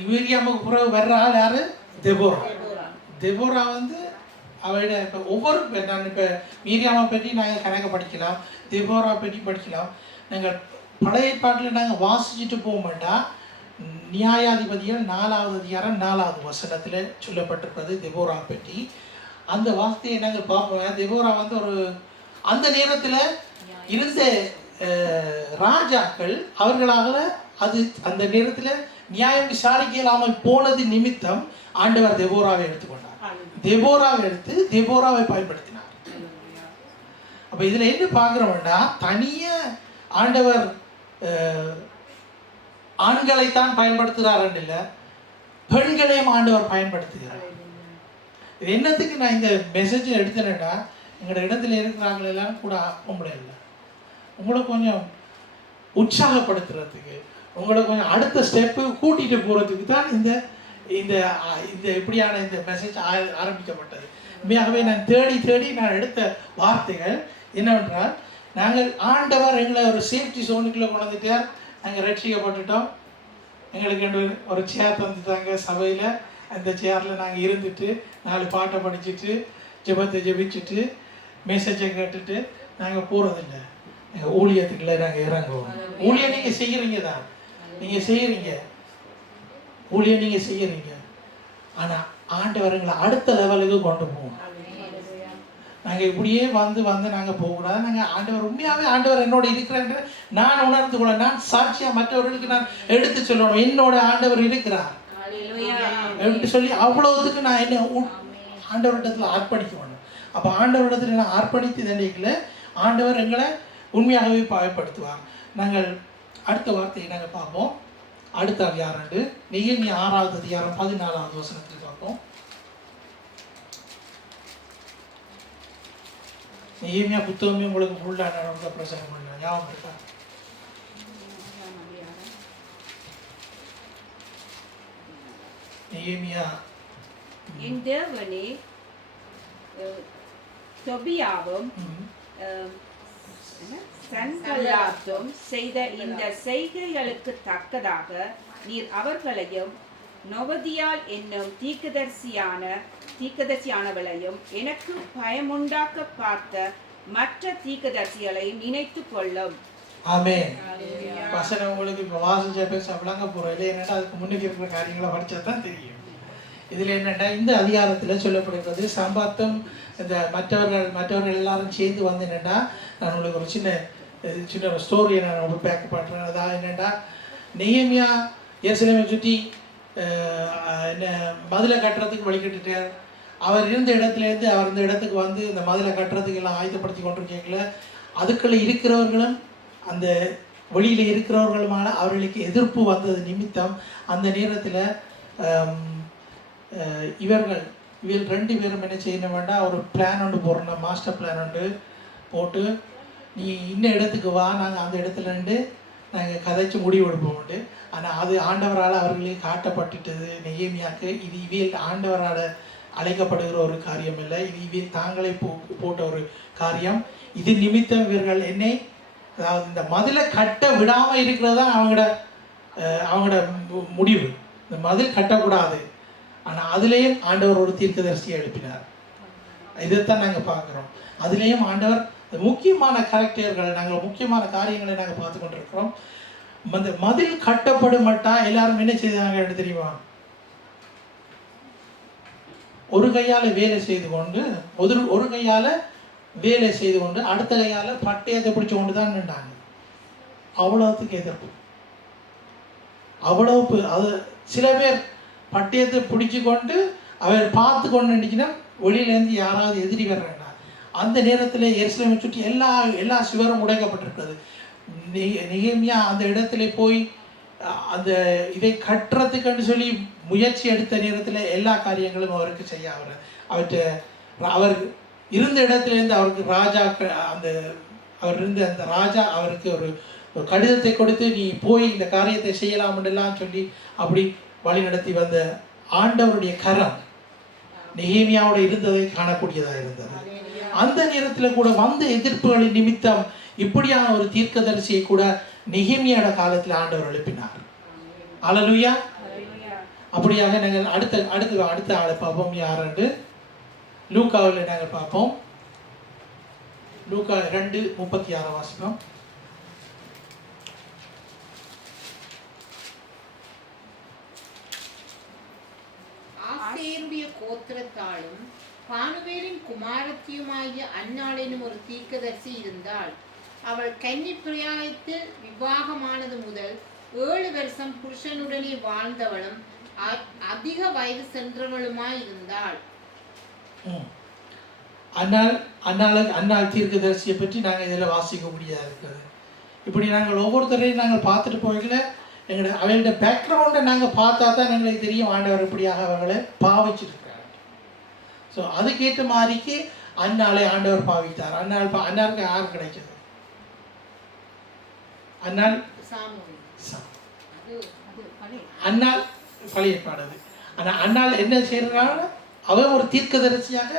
மீரியாமுக்கு பிறகு வர்ற ஆள் யாரு, தெபோரா. தெபோரா வந்து அவளோட இப்போ ஒவ்வொரு, நான் இப்போ மீரியாமை பற்றி நாங்கள் கணக்கு படிக்கலாம், தெபோரா பற்றி படிக்கலாம். நாங்கள் பழைய ஏற்பாட்டில் நாங்கள் வாசிச்சுட்டு போக மாட்டோம். நியாயாதிபதிகள் 4ஆவது அதிகாரம் 4ஆவது வசனத்தில் சொல்லப்பட்டிருக்கிறது தெபோரா பற்றி. அந்த வார்த்தையை நாங்கள் பார்ப்போம். தெபோரா வந்து ஒரு அந்த நேரத்தில் இருந்த ராஜாக்கள் அவர்களால் அந்த நேரத்தில் நியாயம் விசாரிக்க இல்லாமல் போனது நிமித்தம் ஆண்டவர் தெபோராவை எடுத்துக்கொண்டார். தெபோராவை எடுத்து தெபோராவை பயன்படுத்தினார். அப்போ இதில் என்ன பார்க்குறோம்னா, தனியாக ஆண்டவர் ஆண்களைத்தான் பயன்படுத்துகிறார் இல்லை, பெண்களையும் ஆண்டவர் பயன்படுத்துகிறார். என்னத்துக்கு நான் இந்த மெசேஜை எடுத்தேன்னா, எங்களோட இடத்துல இருக்கிறாங்கள எல்லாம் கூட ஆக முடியல, உங்களை கொஞ்சம் உற்சாகப்படுத்துறதுக்கு, உங்களை கொஞ்சம் அடுத்த ஸ்டெப்பு கூட்டிகிட்டு போகிறதுக்கு தான் இந்த இந்த இந்த இப்படியான இந்த மெசேஜ் ஆரம்பிக்கப்பட்டது. உண்மையாகவே நான் தேடி நான் எடுத்த வார்த்தைகள் என்னவென்றால், நாங்கள் ஆண்டவர் எங்களை ஒரு சேஃப்டி சோனுக்குள்ளே கொண்டு வந்துட்டார். நாங்கள் ரட்சிக்கப்பட்டுட்டோம். எங்களுக்கு ஒரு சேர் தந்துட்டாங்க சபையில். அந்த சேரில் நாங்கள் இருந்துட்டு 4 பாட்டை படிச்சுட்டு ஜெபத்தை ஜெபிச்சுட்டு மெசேஜை கேட்டுட்டு நாங்கள் போகிறதில்ல. ஊழியத்துக்குள்ள நாங்கள் இறங்குவோம். ஊழியம் நீங்கள் செய்கிறீங்க தான், நீங்கள் செய்கிறீங்க, ஊழியம் நீங்கள் செய்கிறீங்க. ஆனால் ஆண்டவர்களை அடுத்த லெவலுக்கு கொண்டு போவோம். நாங்கள் இப்படியே வந்து நாங்கள் போகக்கூடாது. நாங்கள் ஆண்டவர் உண்மையாகவே ஆண்டவர் என்னோட இருக்கிறாங்க நான் உணர்ந்து கொள்ள, நான் சாட்சியாக மற்றவர்களுக்கு நான் எடுத்து சொல்லணும் என்னோட ஆண்டவர் இருக்கிறார் அப்படின்னு சொல்லி அவ்வளோத்துக்கு நான் என்ன ஆண்டவரிடத்தில் அர்ப்பணிக்கணும். அப்போ ஆண்டவரிடத்தில் நான் அர்ப்பணித்து தண்டிக்கல ஆண்டவர் எங்களை உண்மையாகவே பாயப்படுத்துவார். நாங்கள் அடுத்த வார்த்தையை நாங்கள் பார்ப்போம். அடுத்த அதிகாரம் நெகேமியா 6வது அதிகாரம் 14வது வசனத்தில் பார்ப்போம். நெகேமியா புத்தகமே உங்களுக்கு ஃபுல்லாக நடந்த பிரசங்கம் பண்ண ஞாபகம் இருக்கா? நெகேமியா என் தேவனே தொபியாவும் சன்பல்லாத்தும் செய்த இந்த செய்கைகளுக்கு தக்கதாக நீர் அவர்களையும் நொவதியால் என்னும் தீர்க்கதரிசியானவளையும் எனக்கு பயமுண்டாக்க பார்த்த மற்ற தீர்க்கதரிசிகளையும் நினைத்து கொள்ளும். ஆமென். வசனம் உங்களுக்கு இப்போ வாசிச்ச பேச விளங்க போகிறோம் இல்லை, என்னென்னா அதுக்கு முன்னுக்கு இருக்கிற காரியங்களை படித்தா தான் தெரியும். இதில் என்னென்னா இந்த அதிகாரத்தில் சொல்லப்படுகிறது சம்பாத்தம் இந்த மற்றவர்கள் எல்லாரும் சேர்ந்து வந்து என்னென்னா, நான் உங்களுக்கு ஒரு சின்ன ஒரு ஸ்டோரியை நான் உங்களுக்கு பேக் பண்ணுறேன். அதாவது என்னென்னா, நெகேமியா எருசலேமை சுற்றி என்ன மதிலை கட்டுறதுக்கு வழிகட்டுட்டார். அவர் இருந்த இடத்துலேருந்து அவர் இந்த இடத்துக்கு வந்து இந்த மதிலை கட்டுறதுக்கு எல்லாம் ஆயுதப்படுத்தி கொண்டு கேட்கல. அதுக்குள்ளே இருக்கிறவர்களும் அந்த வெளியில் இருக்கிறவர்களுமான அவர்களுக்கு எதிர்ப்பு வந்தது நிமித்தம் அந்த நேரத்தில் இவர்கள் 2 பேரும் என்ன செய்யணும் வேண்டாம், ஒரு பிளான் ஒன்று போடணும், மாஸ்டர் பிளான் ஒன்று போட்டு நீ இன்ன இடத்துக்கு வா, நாங்கள் அந்த இடத்துல நின்று நாங்கள் கதைச்சு முடிவு எடுப்போம்ட்டு. ஆனால் அது ஆண்டவரால் அவர்களுக்கு காட்டப்பட்டுட்டது நெகேமியாவுக்கு. இது இவியல் ஆண்டவரால் அழைக்கப்படுகிற ஒரு காரியம் இல்லை, இது இவியல் தாங்களே போட்ட ஒரு காரியம். இது நிமித்தம் இவர்கள் என்னை, அதாவது இந்த மதிலை கட்ட விடாமல் இருக்கிறது தான் அவங்களோட முடிவு. இந்த மதில் கட்டக்கூடாது. ஆனால் அதுலேயும் ஆண்டவர் ஒரு தீர்க்கதரிசியை எழுப்பினார். இதைத்தான் நாங்கள் பார்க்குறோம். அதுலேயும் ஆண்டவர் முக்கியமான கேரக்டர்களை நாங்கள் முக்கியமான காரியங்களை நாங்கள் பார்த்து கொண்டிருக்கிறோம். அந்த மதில் கட்டப்படும் மட்டால் எல்லாரும் என்ன செய்தாங்க தெரியுமா? ஒரு கையால் வேலை செய்து கொண்டு ஒரு கையால் வேலை செய்து கொண்டு அடுத்த கையால் பட்டயத்தை பிடிச்சு கொண்டு தான் நின்றாங்க. அவ்வளோத்துக்கு எதிர்ப்பு, அவ்வளவு. அது சில பேர் பட்டயத்தை பிடிச்சி கொண்டு அவர் பார்த்து கொண்டு நினைக்கினா வெளியிலேருந்து யாராவது எதிரி வர்றாங்க. அந்த நேரத்தில் எருசலேமை சுற்றி எல்லா சுவரும் உடைக்கப்பட்டிருக்கிறது. நெகேமியா அந்த இடத்துல போய் அந்த இதை கட்டுறதுக்குன்னு சொல்லி முயற்சி எடுத்த நேரத்தில் எல்லா காரியங்களும் அவருக்கு செய்ய அவர் இருந்த இடத்துலேருந்து அவருக்கு ராஜா அவர் இருந்த அந்த ராஜா அவருக்கு ஒரு கடிதத்தை கொடுத்து நீ போய் இந்த காரியத்தை செய்யலாம்லாம் சொல்லி அப்படி வழி நடத்தி வந்த ஆண்டவருடைய கரம் நெகேமியாவோட இருந்ததை காணக்கூடியதாக இருந்தது. அந்த நேரத்தில் கூட வந்த எதிர்ப்புகளின் நிமித்தம் இப்படியான ஒரு தீர்க்கதரிசியை கூட நெகேமியாவோட காலத்தில் ஆண்டவர் எழுப்பினார். அல்லேலூயா. அப்படியாக நாங்கள் அடுத்த ஆளை பார்ப்போம். யாருன்னு லூக்காவில் நாங்கள் பார்ப்போம். லூக்கா 2:36 வாசிப்போம். ஆசேருடைய கோத்திரத்தாலும் பானுவேலின் குமாரத்தியுமாகிய அன்னாள் எனும் ஒரு தீர்க்கதரிசி இருந்தாள். அவள் கன்னி பிராயத்தில் விவாகமானது முதல் 7 வருஷம் புருஷனுடனே வாழ்ந்தவளும் அதிக வயது சென்றவளுமாய் இருந்தாள். அன்னாள் தீர்க்கதரிசியை பற்றி நாங்கள் இதில் வாசிக்க முடியாது இருக்கிறது. இப்படி நாங்கள் ஒவ்வொருத்தரையும் நாங்கள் பார்த்துட்டு போய்க்கல அவங்களோட பேக்ரவுண்டை நாங்கள் பார்த்தா தான் எங்களுக்கு தெரியும் ஆண்டவர் இப்படியாக அவர்களை பாவிச்சிருக்கிறார். ஸோ அதுக்கேற்ற மாதிரிக்கு அன்னாளை ஆண்டவர் பாவித்தார். அன்னாருக்கு யார் கிடைச்சது? அன்னாள் பழைய பாடுது. ஆனால் அன்னாள் என்ன செய்யறாங்க? அவன் ஒரு தீர்க்கதரிசியாக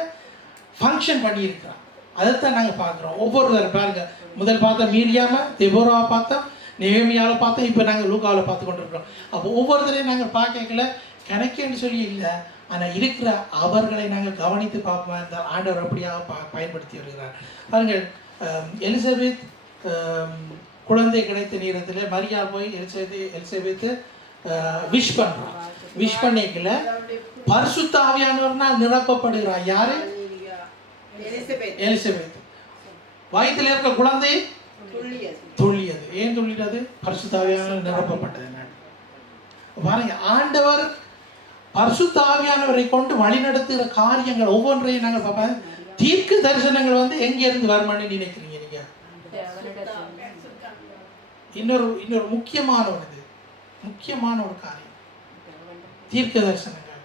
ஃபங்க்ஷன் பண்ணியிருக்கிறான். அதைத்தான் நாங்கள் பார்க்குறோம். ஒவ்வொருத்தரும் பாருங்க, முதல் பார்த்தா மீரியாம, தெபோராவை பார்த்தோம், நெகேமியாவில் பார்த்தோம், இப்போ நாங்கள் லூக்காவில் பார்த்து கொண்டிருக்கிறோம். அப்போ ஒவ்வொருத்தரையும் நாங்கள் பார்க்கல கணக்குன்னு சொல்லி இல்லை, ஆனால் இருக்கிற அவர்களை நாங்கள் கவனித்து பார்ப்போம். இந்த ஆண்டவர் அப்படியாக பயன்படுத்தி வருகிறார். பாருங்கள், எலிசபெத் குழந்தை கிடைத்த நேரத்தில் மரியா போய் எலிசபெத்து விஷ் பண்ணுறான். விஷ் பண்ணிக்கல பரிசுத்த ஆவியானவர்னால் நிரப்பப்படுகிறார். யாரு? எலிசபெத். வயிற்றில் இருக்க குழந்தை துள்ளியது. ஏன் துள்ளியது? பரிசுத்த ஆவியானவர் நிரப்பப்பட்டது. பாருங்க, ஆண்டவர் பரிசுத்த ஆவியானவரை கொண்டு வழிநடத்துகிற காரியங்கள் ஒவ்வொன்றையும் நாங்கள் பார்ப்போம். தீர்க்க தரிசனங்கள் வந்து எங்க இருந்து வருமானு நினைக்கிறீங்க நீங்க? இன்னொரு முக்கியமான ஒரு காரியம் தீர்க்க தரிசனங்கள்.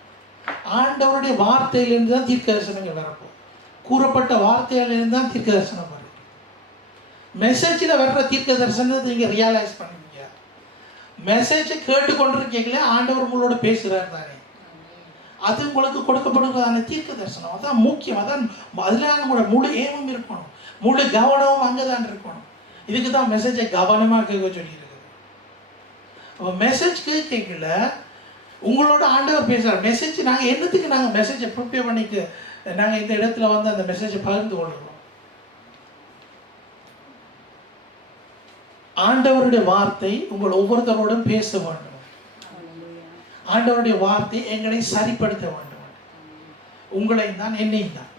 ஆண்டவருடைய வார்த்தையிலிருந்து தான் தீர்க்க தரிசனங்கள் வரப்போம். கூறப்பட்ட வார்த்தையிலிருந்து தான் தீர்க்க தரிசனம் வரும். மெசேஜில் வர்ற தீர்க்க தரிசனத்தை நீங்கள் ரியலைஸ் பண்ணுவீங்க. மெசேஜை கேட்டுக்கொண்டிருக்கீங்களே, ஆண்டவர் உங்களோட பேசுகிறார் தானே, அது உங்களுக்கு கொடுக்கப்படுவதான தீர்க்க தரிசனம். அதான் முக்கியம். அதான் அதில் நம்மளோட முழு ஏமம் இருக்கணும், முழு கவனமும் அங்கே தான் இருக்கணும். இதுக்கு தான் மெசேஜை கவனமாக கேட்க சொல்லியிருக்குது. அப்போ மெசேஜ் கேட்கல, உங்களோட ஆண்டவர் பேசுகிறார். மெசேஜ் நாங்கள் என்னத்துக்கு நாங்கள் மெசேஜை ப்ரிப்பேர் பண்ணிக்கு நாங்கள் இந்த இடத்துல வந்து அந்த மெசேஜை பகிர்ந்து கொள்கிறோம். ஆண்டவருடைய வார்த்தை உங்கள் ஒவ்வொருத்தரோடும் பேச வேண்டும். ஆண்டவருடைய வார்த்தை எங்களை சரிப்படுத்த வேண்டும். உங்களையும் தான் என்னையும் தான்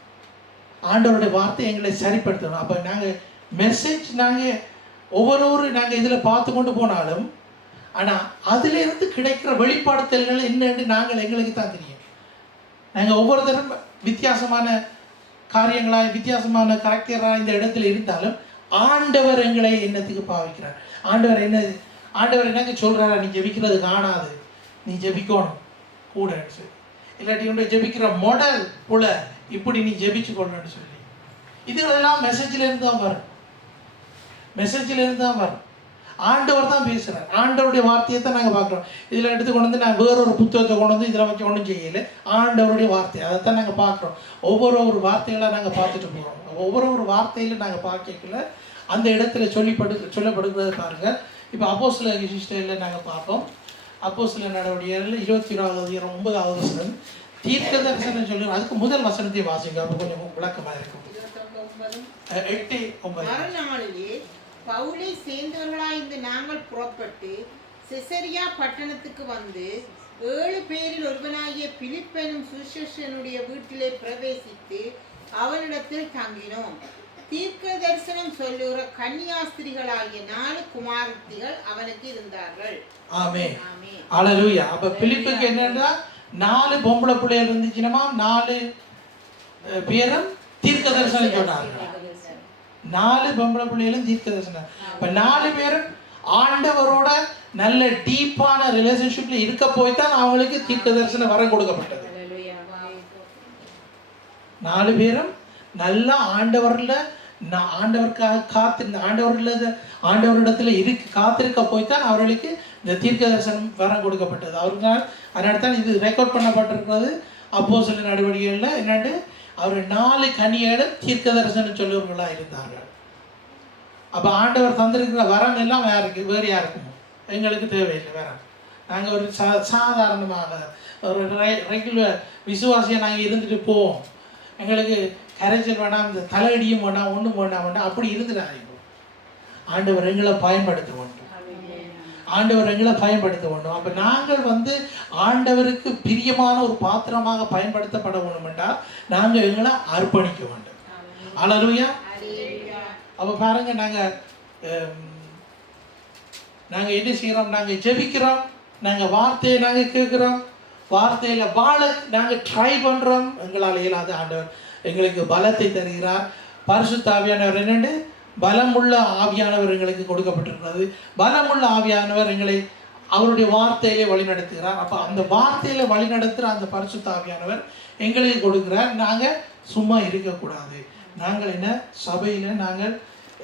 ஆண்டவருடைய வார்த்தை எங்களை சரிப்படுத்தணும். அப்போ நாங்கள் மெசேஜ் நாங்கள் நாங்கள் இதில் பார்த்து கொண்டு போனாலும், ஆனால் அதிலிருந்து கிடைக்கிற வெளிப்படுத்தல்கள் என்னென்று நாங்கள் எங்களுக்கு தான் தெரியும். நாங்கள் ஒவ்வொருத்தரும் வித்தியாசமான காரியங்களாக வித்தியாசமான கரெக்டராக இந்த இடத்துல இருந்தாலும் ஆண்டவர் எங்களை என்னத்துக்கு பாவிக்கிறார். ஆண்டவர் என்னங்க சொல்கிறாரா? நீ ஜெபிக்கிறது காணாது, நீ ஜெபிக்கணும் கூட சொல்லி, இல்லாட்டி உன்னை ஜெபிக்கிற மாடல் புல இப்படி நீ ஜெபிச்சு கொள்ளணும்னு சொல்லி, இதுகளெல்லாம் மெசேஜில் இருந்து தான் வரும். மெசேஜில் இருந்து தான் வரும். ஆண்டவர் தான் பேசுகிறார். ஆண்டவருடைய வார்த்தையை தான் நாங்கள் பார்க்குறோம். இதில் எடுத்து கொண்டு வந்து நான் வேறொரு புத்தகத்தை கொண்டு வந்து இதில் வச்சு ஒன்றும் செய்யலை. ஆண்டவருடைய வார்த்தை அதைத்தான் நாங்கள் பார்க்குறோம். ஒவ்வொரு வார்த்தைகளாக நாங்கள் பார்த்துட்டு போகிறோம். ஒவ்வொரு வார்த்தையில் நாங்கள் பார்க்கல அந்த இடத்துல சொல்லப்படுகிறது பாருங்கள். இப்போ அப்போஸ்தலர் விசேஷத்தில் நாங்கள் பார்ப்போம். அப்போஸ்தலர் நடவடிக்கைகளில் 21-9 வசனம் தீர்க்க தரிசனம் சொல்லி, அதுக்கு முதல் வசனத்தை வாசிங்க. அப்போ கொஞ்சம் விளக்கமாக இருக்கும். 8:9 பவுலை சேர்ந்தவர்களாய்ந்து நாங்கள் புறப்பட்டு செசரியா பட்டணத்துக்கு வந்து 7 பேரில் ஒருவனாகிய பிலிப்பெனும் சுசேஷனுடைய வீட்டிலே பிரவேசித்து அவனிடத்தில் தங்கினோம். தீர்க்க தரிசனம் சொல்லுகிற கன்னியாஸ்திரிகளாகிய 4 குமாரத்திகள் அவனுக்கு இருந்தார்கள். ஆமென். ஹல்லேலூயா. அப்ப பிலிப்புக்கு என்னன்னா 4 பொம்பளை பிள்ளைகள் இருந்துச்சுன்னா 4 பேரும் தீர்க்க தரிசனம் சொன்னாங்க. 4 பொம்பளை பிள்ளைகளும் தீர்க்க தரிசனம். இப்ப 4 பேரும் ஆண்டவரோட நல்ல டீப்பான ரிலேஷன்ஷிப்ல இருக்க போய் தான் அவங்களுக்கு தீர்க்க தரிசனம் வரம் கொடுக்கப்பட்டது. 4 பேரும் நல்ல ஆண்டவருக்காக காத்திருந்த ஆண்டவரிடத்துல காத்திருக்க போய்த்தான் அவர்களுக்கு இந்த தீர்க்க தரிசனம் வரம் கொடுக்கப்பட்டது. அதனால தான் இது ரெக்கார்ட் பண்ணப்பட்டிருக்கிறது அப்போஸ்தலர் நடவடிக்கைகளில். என்னட்டு அவர் 4 கன்னியர்களும் தீர்க்க தரிசனம் சொல்லுவர்களாக இருந்தார்கள். அப்போ ஆண்டவர் தந்திருக்கிற வரம் எல்லாம் வேறு யாருக்கும் எங்களுக்கு தேவையில்லை. வரம் நாங்கள் ஒரு சாதாரணமாக ஒரு ரெகுலர் விசுவாசியாக நாங்கள் இருந்துட்டு போவோம். எங்களுக்கு கரைச்சல் வேணாம், இந்த தலையடியும் வேணாம், ஒன்றும் வேணாம், அப்படி இருந்துடாதீங்க. ஆண்டவர் எங்களை பயன்படுத்த வேண்டும். ஆண்டவர் எங்களை பயன்படுத்த வேண்டும். அப்போ நாங்கள் ஆண்டவருக்கு பிரியமான ஒரு பாத்திரமாக பயன்படுத்தப்பட வேண்டும் என்றால் நாங்கள் எங்களை அர்ப்பணிக்க வேண்டும். ஹல்லேலூயா. அப்போ பாருங்க, நாங்கள் என்ன செய்கிறோம்? நாங்கள் ஜெபிக்கிறோம், நாங்கள் வார்த்தையை நாங்கள் கேட்குறோம், வார்த்தையில் வாழ நாங்கள் ட்ரை பண்ணுறோம். எங்களால் இயலாத ஆண்டவர் எங்களுக்கு பலத்தை தருகிறார். பரிசுத்த ஆவியானவர் என்னென்று பலமுள்ள ஆவியானவர் எங்களுக்கு கொடுக்கப்பட்டிருக்கிறது. பலமுள்ள ஆவியானவர் எங்களை அவருடைய வார்த்தையிலே வழிநடத்துகிறார். அப்போ அந்த வார்த்தையில் வழிநடத்துகிற அந்த பரிசுத்த ஆவியானவர் எங்களுக்கு கொடுக்குறார். நாங்கள் சும்மா இருக்கக்கூடாது. நாங்கள் என்ன சபையில்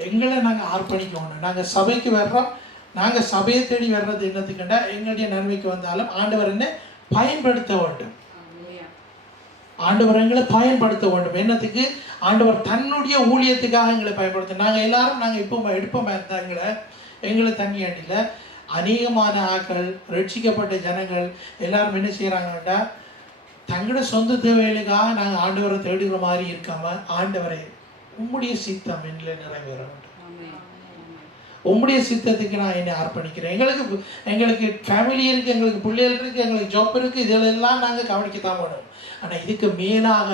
எங்களை அர்ப்பணிக்கணும். நாங்கள் சபைக்கு வர்றோம். நாங்கள் சபையை தேடி வர்றது என்னத்துக்குண்டா எங்களுடைய நன்மைக்கு வந்தாலும் ஆண்டவர் என்ன பயன்படுத்த வேண்டும். ஆண்டவர் எங்களை பயன்படுத்த வேண்டும். என்னத்துக்கு? ஆண்டவர் தன்னுடைய ஊழியத்துக்காக எங்களை பயன்படுத்த. நாங்கள் எல்லாரும் இப்போ எடுப்போமா இருந்தால் எங்களை தனியாண்டில் அநேகமான ஆட்கள் ரட்சிக்கப்பட்ட ஜனங்கள் எல்லாரும் என்ன செய்கிறாங்கன்னா தங்களோட சொந்த தேவைகளுக்காக நாங்கள் ஆண்டவரை தேடுகிற மாதிரி இருக்காம, ஆண்டவரை உம்முடைய சித்தம் என்னில் நிறைவேற வேண்டும், உம்முடைய சித்தத்துக்கு நான் என்னை அர்ப்பணிக்கிறேன். எங்களுக்கு ஃபேமிலி இருக்குது, எங்களுக்கு பிள்ளைகள் இருக்குது, எங்களுக்கு ஜாப் இருக்குது, இதெல்லாம் நாங்கள் கவனிக்கத்தான் வேணும். ஆனால் இதுக்கு மேலாக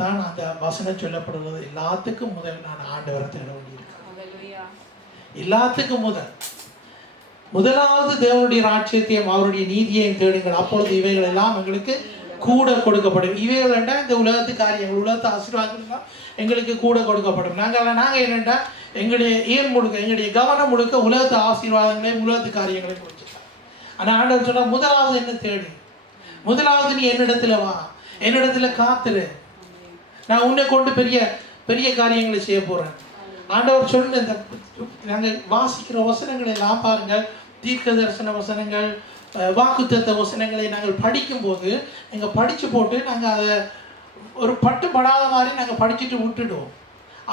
தான் அந்த வசனம் சொல்லப்படுவது, எல்லாத்துக்கும் முதல் நான் ஆண்டவரை தேட வேண்டியிருக்கேன். எல்லாத்துக்கும் முதலாவது தேவனுடைய ராஜ்யத்தையும் அவருடைய நீதியையும் தேடுங்கள், அப்பொழுது இவைகள் எல்லாம் எங்களுக்கு கூட கொடுக்கப்படும். இவைகள் என்றால் இந்த உலகத்து காரியங்கள், உலகத்து ஆசீர்வாதங்கள் எங்களுக்கு கூட கொடுக்கப்படும். நாங்கள் என்னென்னா எங்களுடைய எங்களுடைய கவனம் முழுக்க உலகத்து ஆசீர்வாதங்களையும் உலகத்து காரியங்களையும் கொடுத்துட்டோம். ஆனால் ஆண்டவர் சொன்னால் முதலாவது என்ன தேடு, முதலாவது நீ என்னிடத்துல வா, என்னிடத்துல காத்துரு, நான் உன்னை கொண்டு பெரிய பெரிய காரியங்களை செய்ய போகிறேன். ஆண்டவர் சொன்ன இந்த நாங்கள் வாசிக்கிற வசனங்களை எல்லாம் பாருங்கள், தீர்க்க தரிசன வசனங்கள், வாக்குத்தத்த வசனங்களை நாங்கள் படிக்கும்போது எங்கள் படித்து போட்டு நாங்கள் அதை ஒரு பட்டுப்படாத மாதிரி நாங்கள் படிச்சுட்டு விட்டுடுவோம்.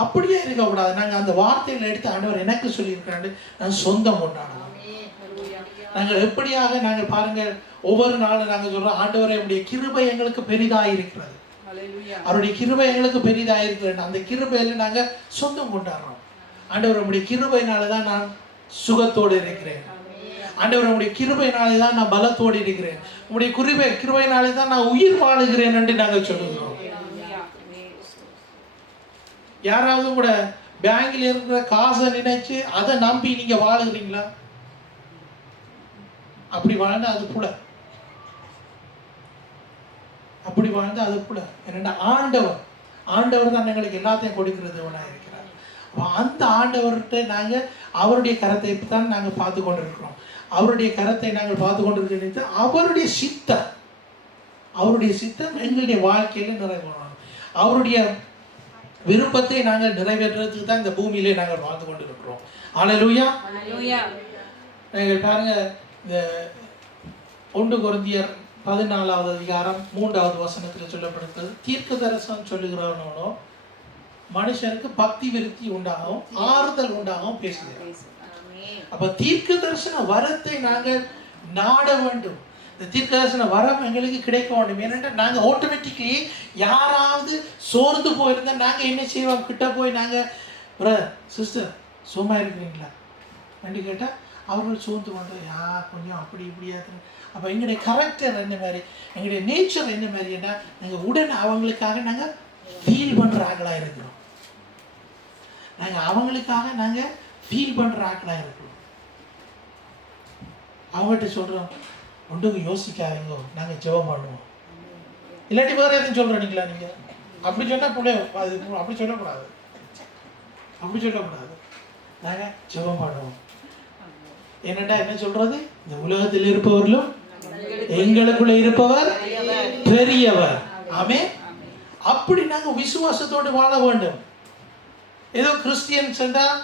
அப்படியே இருக்கக்கூடாது. நாங்கள் அந்த வார்த்தைகளை எடுத்து ஆண்டவர் எனக்கு சொல்லியிருக்கிறாண்டு நாங்கள் சொந்தம் கொண்டாடுவோம். நாங்கள் எப்படியாக நாங்கள் பாருங்கள், ஒவ்வொரு நாளும் நாங்கள் சொல்கிறோம், ஆண்டவரை உடைய கிருபை எங்களுக்கு பெரிதாக இருக்கிறது, அவருடைய கிருபை எங்களுக்கு பெரிதாக இருக்கிறது. அந்த கிருபையில் நாங்கள் சொந்தம் கொண்டாடுறோம். ஆண்டவர் உடைய கிருபையினால தான் நான் சுகத்தோடு இருக்கிறேன், ஆண்டவர் உடைய கிருபையினாலே தான் நான் பலத்தோடு இருக்கிறேன், உடைய கிருபையினாலே தான் நான் உயிர் வாழுகிறேன் என்று நாங்கள் சொல்லுகிறோம். யாராவது கூட பேங்கில் இருக்கிற காசை நினைச்சு அதை நம்பி நீங்க வாழுகிறீங்களா? அப்படி வாழ்ந்தா அது கூட, அப்படி வாழ்ந்தா அது கூட. என்னென்னா ஆண்டவர் தான் எங்களுக்கு எல்லாத்தையும் கொடுக்கிறதுவனாக இருக்கிறார். அந்த ஆண்டவர்கிட்ட நாங்கள் அவருடைய கரத்தை தான் நாங்கள் பார்த்து கொண்டிருக்கிறோம். அவருடைய கரத்தை நாங்கள் பார்த்து கொண்டிருக்கிறது அவருடைய சித்தம் எங்களுடைய வாழ்க்கையில் நிறைவேறணும். அவருடைய விருப்பத்தை நாங்கள் நிறைவேற்றுறதுக்கு தான் இந்த பூமியிலே நாங்கள் வாழ்ந்து கொண்டு இருக்கிறோம். அல்லேலூயா. நீங்கள் பாருங்க, இந்த 1 கொரிந்தியர் 14வது அதிகாரம் 3வது வசனத்தில் சொல்லப்படுகிறது, தீர்க்க தரிசனம் சொல்லுகிறவனோ மனுஷனுக்கு பக்தி விருத்தி உண்டாகவும் ஆறுதல் உண்டாகவும் பேசுகிறார். அப்ப தீர்க்க தரிசன வரத்தை நாங்கள் நாட வேண்டும். இந்த தீர்க்க தரிசன வரம் எங்களுக்கு கிடைக்க வேண்டும். ஏனென்றால் நாங்கள் ஆட்டோமேட்டிக்லி யாராவது சோர்ந்து போயிருந்தால் நாங்கள் என்ன செய்வோம், கிட்ட போய் நாங்கள் பிரதர் சிஸ்டர் சும்மா இருக்கிறீங்களா என்று கேட்டால் அவர்கள் சோர்ந்து கொண்டு கொஞ்சம் அப்படி இப்படியாது. அப்போ எங்களுடைய கரெக்டர் என்ன மாதிரி, எங்களுடைய நேச்சர் என்ன மாதிரின்னா நாங்கள் உடனே அவங்களுக்காக நாங்கள் ஃபீல் பண்ணுற ஆக்களாக இருக்கிறோம். நாங்கள் அவங்களுக்காக நாங்கள் ஃபீல் பண்ணுற ஆக்களாக இருக்கிறோம். அவங்ககிட்ட சொல்கிறோம், ஒன்றுக்கு யோசிக்காதீங்க, நாங்கள் ஜெபம் பண்ணுவோம். இல்லாட்டி வேறு எதுவும் சொல்கிறீங்களா நீங்கள்? அப்படி சொன்னால் பிள்ளை அது அப்படி சொல்லக்கூடாது, அப்படி சொல்லக்கூடாது. நாங்கள் ஜெபம் பண்ணுவோம். என்னடா என்ன சொல்கிறது, இந்த உலகத்தில் இருப்பவர்களும் எங்களுக்குள்ள இருப்பவர் பெரியவர். ஆமென். அப்படி நாங்கள் விசுவாசத்தோடு வாழ வேண்டும். ஏதோ கிறிஸ்டியன்ஸ் என்றால்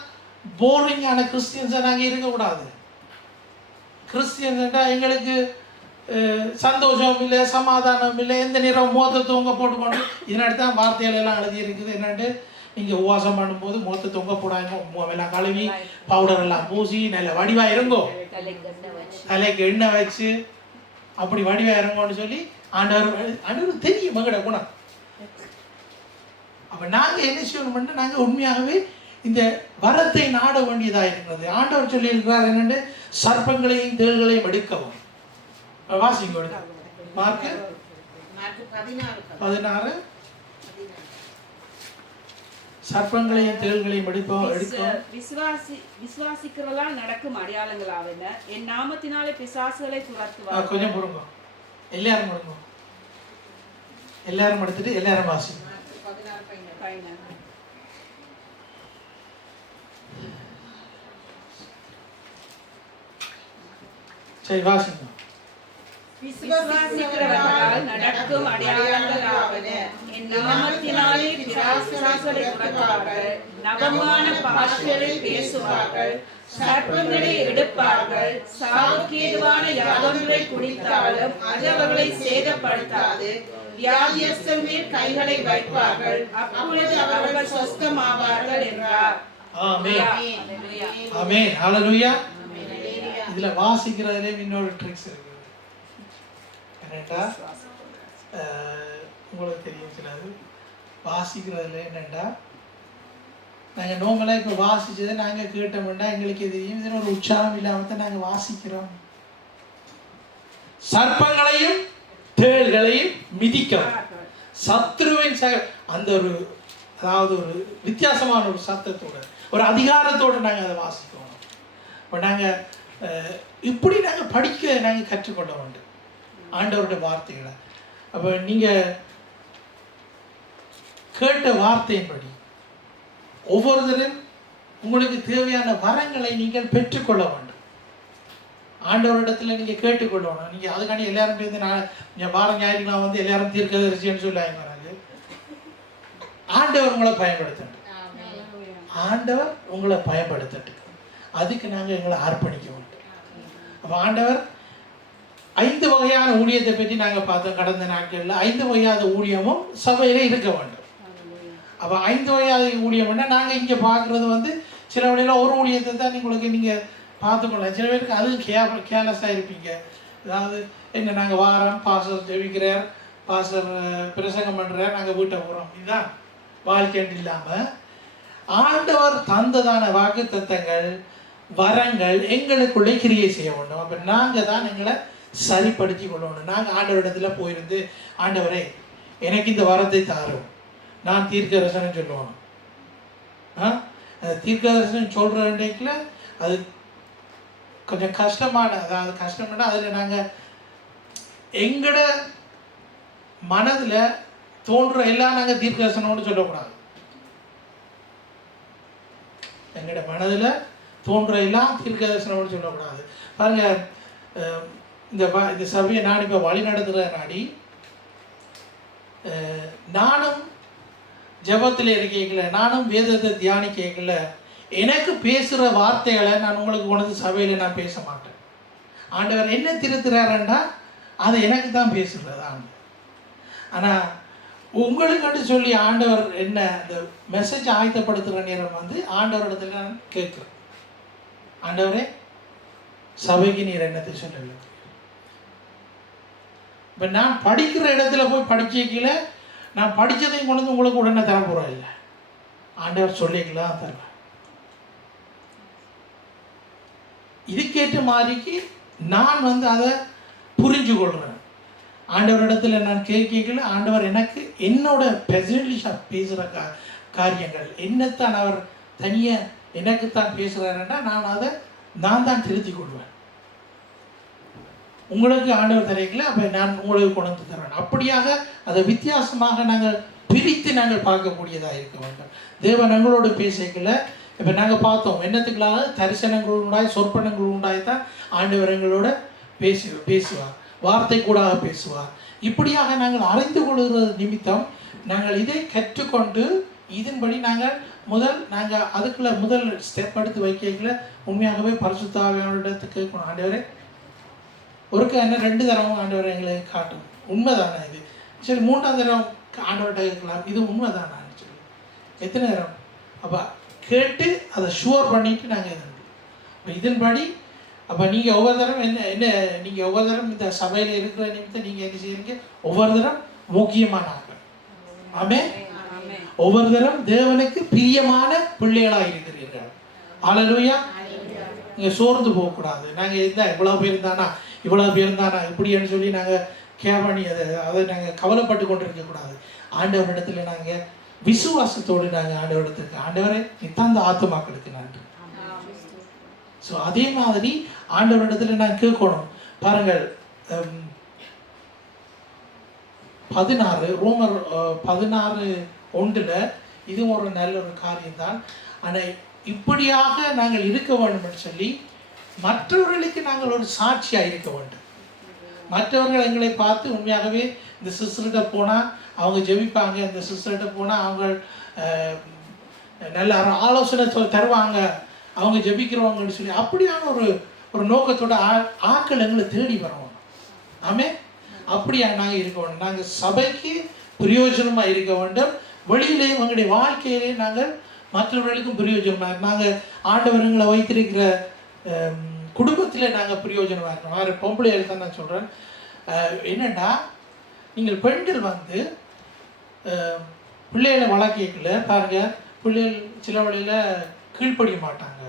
போரிங்கான கிறிஸ்டியன்ஸாக நாங்கள் இருக்கக்கூடாது. கிறிஸ்டியன்ஸ் என்றால் எங்களுக்கு சந்தோஷம் இல்லை, சமாதானம் இல்லை, எந்த நேரம் மோத்த தொங்க போட்டுக்கொண்டு இதனாடி தான் வார்த்தைகள் எல்லாம் எழுதி இருக்குது. என்னென்று நீங்கள் உபவாசம் பண்ணும்போது மோத்த தொங்க போடாங்க, எல்லாம் கழுவி பவுடர் எல்லாம் பூசி நல்ல வடிவாக இருங்கோ, தலைக்கு எண்ணெய் வச்சு அப்படி வடிவாக இறங்கோன்னு சொல்லி ஆண்டவர் தெரியும் மகட குணம். அப்போ நாங்கள் என்ன செய்யணும்னா நாங்கள் உண்மையாகவே இந்த வரத்தை நாட வேண்டியதாக இருக்கிறது. ஆண்டவர் சொல்லியிருக்கிறார் என்னென்று, சர்ப்பங்களையும் தேள்களையும் எடுக்கவும். வாசிங்க மார்க்கு 16 சர்ப்பங்களையும் தேள்களையும் எடுக்கவும். விசுவாசிக்கிறவர்களால் நடக்கும் அடையாளங்களாவன, என் நாமத்தினாலே பிசாசுகளை துரத்துவார்கள். கொஞ்சம் பொறுங்க, எல்லாரும் எடுங்க, எல்லாரும் எடுத்துட்டு எல்லாரும் வாசிங்க. சரி வாசிங்க. விசுவாசிக்கிறவர்களால் நடக்கும் அடையாளங்களாவன, என் நாமத்தினாலே பிசாசுகளை துரத்துவார்கள், நவமான பாஷைகளில் பேசுவார்கள், சர்ப்பங்களை எடுப்பார்கள், சாவுக்கேதுவான யாதொன்றை குடித்தாலும் அது அவர்களை சேதப்படுத்தாது, வியாதியஸ்தர் மேல் கைகளை வைப்பார்கள், அப்பொழுது அவர்கள் சொஸ்தமாவார்கள் என்றார். ஆமென். ஆமென். ஹல்லேலூயா. இதுல வாசிக்கிறதுல இன்னொரு ட்ரிக்ஸ் இருக்கு. என்னட்டா உங்களுக்கு தெரியும், சிலது வாசிக்கிறதுல என்னென்னா நாங்கள் நோங்களாக இப்போ வாசித்ததை நாங்கள் கேட்டோம்னா எங்களுக்கு தெரியும், இதில் ஒரு உற்சாகம் இல்லாமல் தான் நாங்கள் வாசிக்கிறோம். சர்ப்பங்களையும் தேள்களையும் மிதிக்கிறோம், சத்ருவின் அந்த ஒரு அதாவது ஒரு வித்தியாசமான ஒரு சத்தத்தோடு ஒரு அதிகாரத்தோடு நாங்கள் அதை வாசிக்கணும். இப்போ நாங்கள் இப்படி நாங்கள் படிக்க நாங்கள் கற்றுக்கொள்ள வேண்டும் ஆண்டவருடைய வார்த்தைகளை. அப்போ நீங்கள் கேட்ட வார்த்தையின்படி ஒவ்வொருத்தரும் உங்களுக்கு தேவையான வரங்களை நீங்கள் பெற்றுக்கொள்ள வேண்டும். ஆண்டவரிடத்தில் நீங்கள் கேட்டுக்கொள்ளணும். நீங்கள் அதுக்காண்டி எல்லாரும் சேர்ந்து நான் வாரம் ஞாயிற்றுக்கிழமை வந்து எல்லாரும் தீர்க்கதரிசின்னு சொல்லாங்க. ஆண்டவர் உங்களை பயன்படுத்தட்டும், ஆண்டவர் உங்களை பயன்படுத்தட்டும். அதுக்கு நாங்கள் எங்களை அர்ப்பணிக்க வேண்டும். அப்போ ஆண்டவர் 5 வகையான ஊழியத்தை பற்றி நாங்கள் பார்த்தோம் கடந்த நாட்களில். 5 வகையான ஊழியமும் சபையில் இருக்க வேண்டும். அப்போ 5 வகையான ஊழியம்னா நாங்கள் இங்கே பார்க்குறது வந்து சில வழியில் ஒரு ஊழியத்தை தான் நீங்கள் பார்த்துக்கொள்ளலாம். சில பேருக்கு அது கேர்லெஸ்ஸாக இருப்பீங்க. அதாவது என்ன, நாங்கள் வாரம் பாஸ்டர் ஜெபிக்கிறார், பாஸ்டர் பிரசங்கம் பண்ணுறார், நாங்கள் வீட்டை போகிறோம், இதுதான் வாழ்க்கைன்னு இல்லாமல் ஆண்டவர் தந்ததான வாக்கு தத்தங்கள் வரங்கள் எங்களுக்குள்ளே கிரியை செய்ய வேண்டும். அப்போ நாங்கள் தான் எங்களை சரிப்படுத்தி கொள்ளணும். நாங்கள் ஆண்டவரிடத்தில் போயிருந்து, ஆண்டவரே எனக்கு இந்த வரத்தை தாரும், நான் தீர்க்கதரிசனம் சொல்லுவோம். தீர்க்கதரிசனம் சொல்கிற இன்றைக்கில் அது கொஞ்சம் கஷ்டமான, அதாவது கஷ்டம்னா அதில் நாங்கள் எங்களோட மனதில் தோன்ற எல்லாம் நாங்கள் தீர்க்கதரிசனம்னு சொல்லக்கூடாது. எங்களோட மனதில் தோன்ற எல்லாம் தீர்க்கதரிசனம்னு சொல்லக்கூடாது. பாருங்க, இந்த சபையை நான் இப்போ வழி நடத்துகிற நாடி நானும் ஜபத்தில் இருக்கைகளை, நானும் வேதத்தை தியானிக்கைகளை எனக்கு பேசுகிற வார்த்தைகளை நான் உங்களுக்கு கொண்டு சபையில் நான் பேச மாட்டேன். ஆண்டவர் என்ன திருத்துறாருன்னா அது எனக்கு தான் பேசுகிறது ஆண்டவர். ஆனால் உங்களுக்கு சொல்லி ஆண்டவர் என்ன அந்த மெசேஜ் ஆயத்தப்படுத்துகிற நேரம் வந்து ஆண்டவரிடத்துல நான் கேட்குறேன், ஆண்டவரே சபைக்கு நீர் என்னத்தை சொல்லலை. இப்போ நான் படிக்கிற இடத்துல போய் படிச்சிக்கல, நான் படித்ததையும் கொண்டு வந்து உங்களுக்கு உடனே தர போகிறோம் இல்லை, ஆண்டவர் சொல்லிக்கலாம் தருவேன். இதுக்கேற்ற மாதிரிக்கு நான் வந்து அதை புரிஞ்சு கொள்கிறேன். ஆண்டவரிடத்துல நான் கேட்கல, ஆண்டவர் எனக்கு என்னோட பெர்சனலிஷாக பேசுகிற காரியங்கள் என்னத்தான் அவர் தனியாக எனக்குத்தான் பேசுகிறாருன்னா நான் தான் திருத்தி கொள்வேன். உங்களுக்கு ஆண்டவர் தரைக்கல, அப்போ நான் உங்களுக்கு கொண்டு வந்து தரேன். அப்படியாக அதை வித்தியாசமாக நாங்கள் பிரித்து நாங்கள் பார்க்கக்கூடியதாக இருக்க வேண்டும். தேவன் எங்களோடு பேசிக்கல. இப்போ நாங்கள் பார்த்தோம் என்னத்துக்களாக தரிசனங்கள் உண்டாய் சொற்பனங்கள் உண்டாய்த்தான் ஆண்டவர் எங்களோட பேசுவார், வார்த்தை கூடாக பேசுவார். இப்படியாக நாங்கள் அறிந்து கொள்கிற நிமித்தம் நாங்கள் இதை கற்றுக்கொண்டு இதன்படி நாங்கள் அதுக்குள்ள முதல் ஸ்டெப் எடுத்து வைக்கல உண்மையாகவே பரிசுத்த ஆவியானவரிடத்துக்கு கேட்கணும். ஆண்டவரே ஒருக்க என்ன 2 தடவை ஆண்டவர் எங்களை காட்டும், உண்மைதானே இது, சரி 3ஆம் தடவை ஆண்டவர்கிட்ட கேட்கலாம், இது உண்மைதானான்னு சொல்லி எத்தனை நேரம் அப்போ கேட்டு அதை ஷுவர் பண்ணிட்டு நாங்கள் இப்போ இதன்படி அப்போ நீங்கள் ஒவ்வொரு தரம் நீங்கள் ஒவ்வொரு தரம் இந்த சபையில் இருக்கிற நிமித்தம் நீங்கள் என்ன செய்யறீங்க, ஒவ்வொரு தரம் முக்கியமான ஆக்கள். ஆமென். ஒவ்வொரு தரம் தேவனுக்கு பிரியமான பிள்ளைகளாக இருக்கிறீர்கள். ஹல்லேலூயா. நீங்கள் சோர்ந்து போகக்கூடாது. நாங்கள் இவ்வளோ பேர் தானா இப்படின்னு சொல்லி நாங்கள் கேவணி அதை நாங்கள் கவலைப்பட்டு கொண்டு இருக்கக்கூடாது. ஆண்டவரிடத்தில் நாங்கள் விசுவாசத்தோடு நாங்கள் ஆண்டவரிடத்துக்கு, ஆண்டவரே நீ தந்த ஆத்துமாக்களுக்கு நன்றி. ஸோ அதே மாதிரி ஆண்டவரிடத்துல நான் கேட்கணும். பாருங்கள், 16 ரோமர் 16:1 இதுவும் ஒரு நல்ல ஒரு காரியம்தான். ஆனால் இப்படியாக நாங்கள் இருக்க வேண்டும் சொல்லி மற்றவர்களுக்கு நாங்கள் ஒரு சாட்சியாக இருக்க வேண்டும். மற்றவர்கள் எங்களை பார்த்து உண்மையாகவே இந்த சிஸ்டர்கிட்ட போனால் அவங்க ஜெபிப்பாங்க, இந்த சிஸ்டர்கிட்ட போனால் அவங்க நல்ல ஆலோசனை தருவாங்க, அவங்க ஜெபிக்கிறவங்கன்னு சொல்லி அப்படியான ஒரு நோக்கத்தோட ஆட்கள் எங்களை தேடி வருவோம். ஆமென். அப்படியா நாங்கள் இருக்க வேண்டும். நாங்கள் சபைக்கு பிரயோஜனமாக இருக்க வேண்டும். வெளியிலே எங்களுடைய வாழ்க்கையிலே நாங்கள் மற்றவர்களுக்கும் பிரயோஜனமாக, நாங்கள் ஆண்டவர்களை வைத்திருக்கிற குடும்பத்தில் நாங்கள் பிரயோஜனமாக இருக்கணும். வேறு பொம்பளைகள் தான் நான் சொல்கிறேன். என்னென்னா, நீங்கள் பெண்கள் வந்து பிள்ளைகளை வளர்க்கல பாருங்கள், பிள்ளைகள் சில வழியில் கீழ்ப்படிய மாட்டாங்க.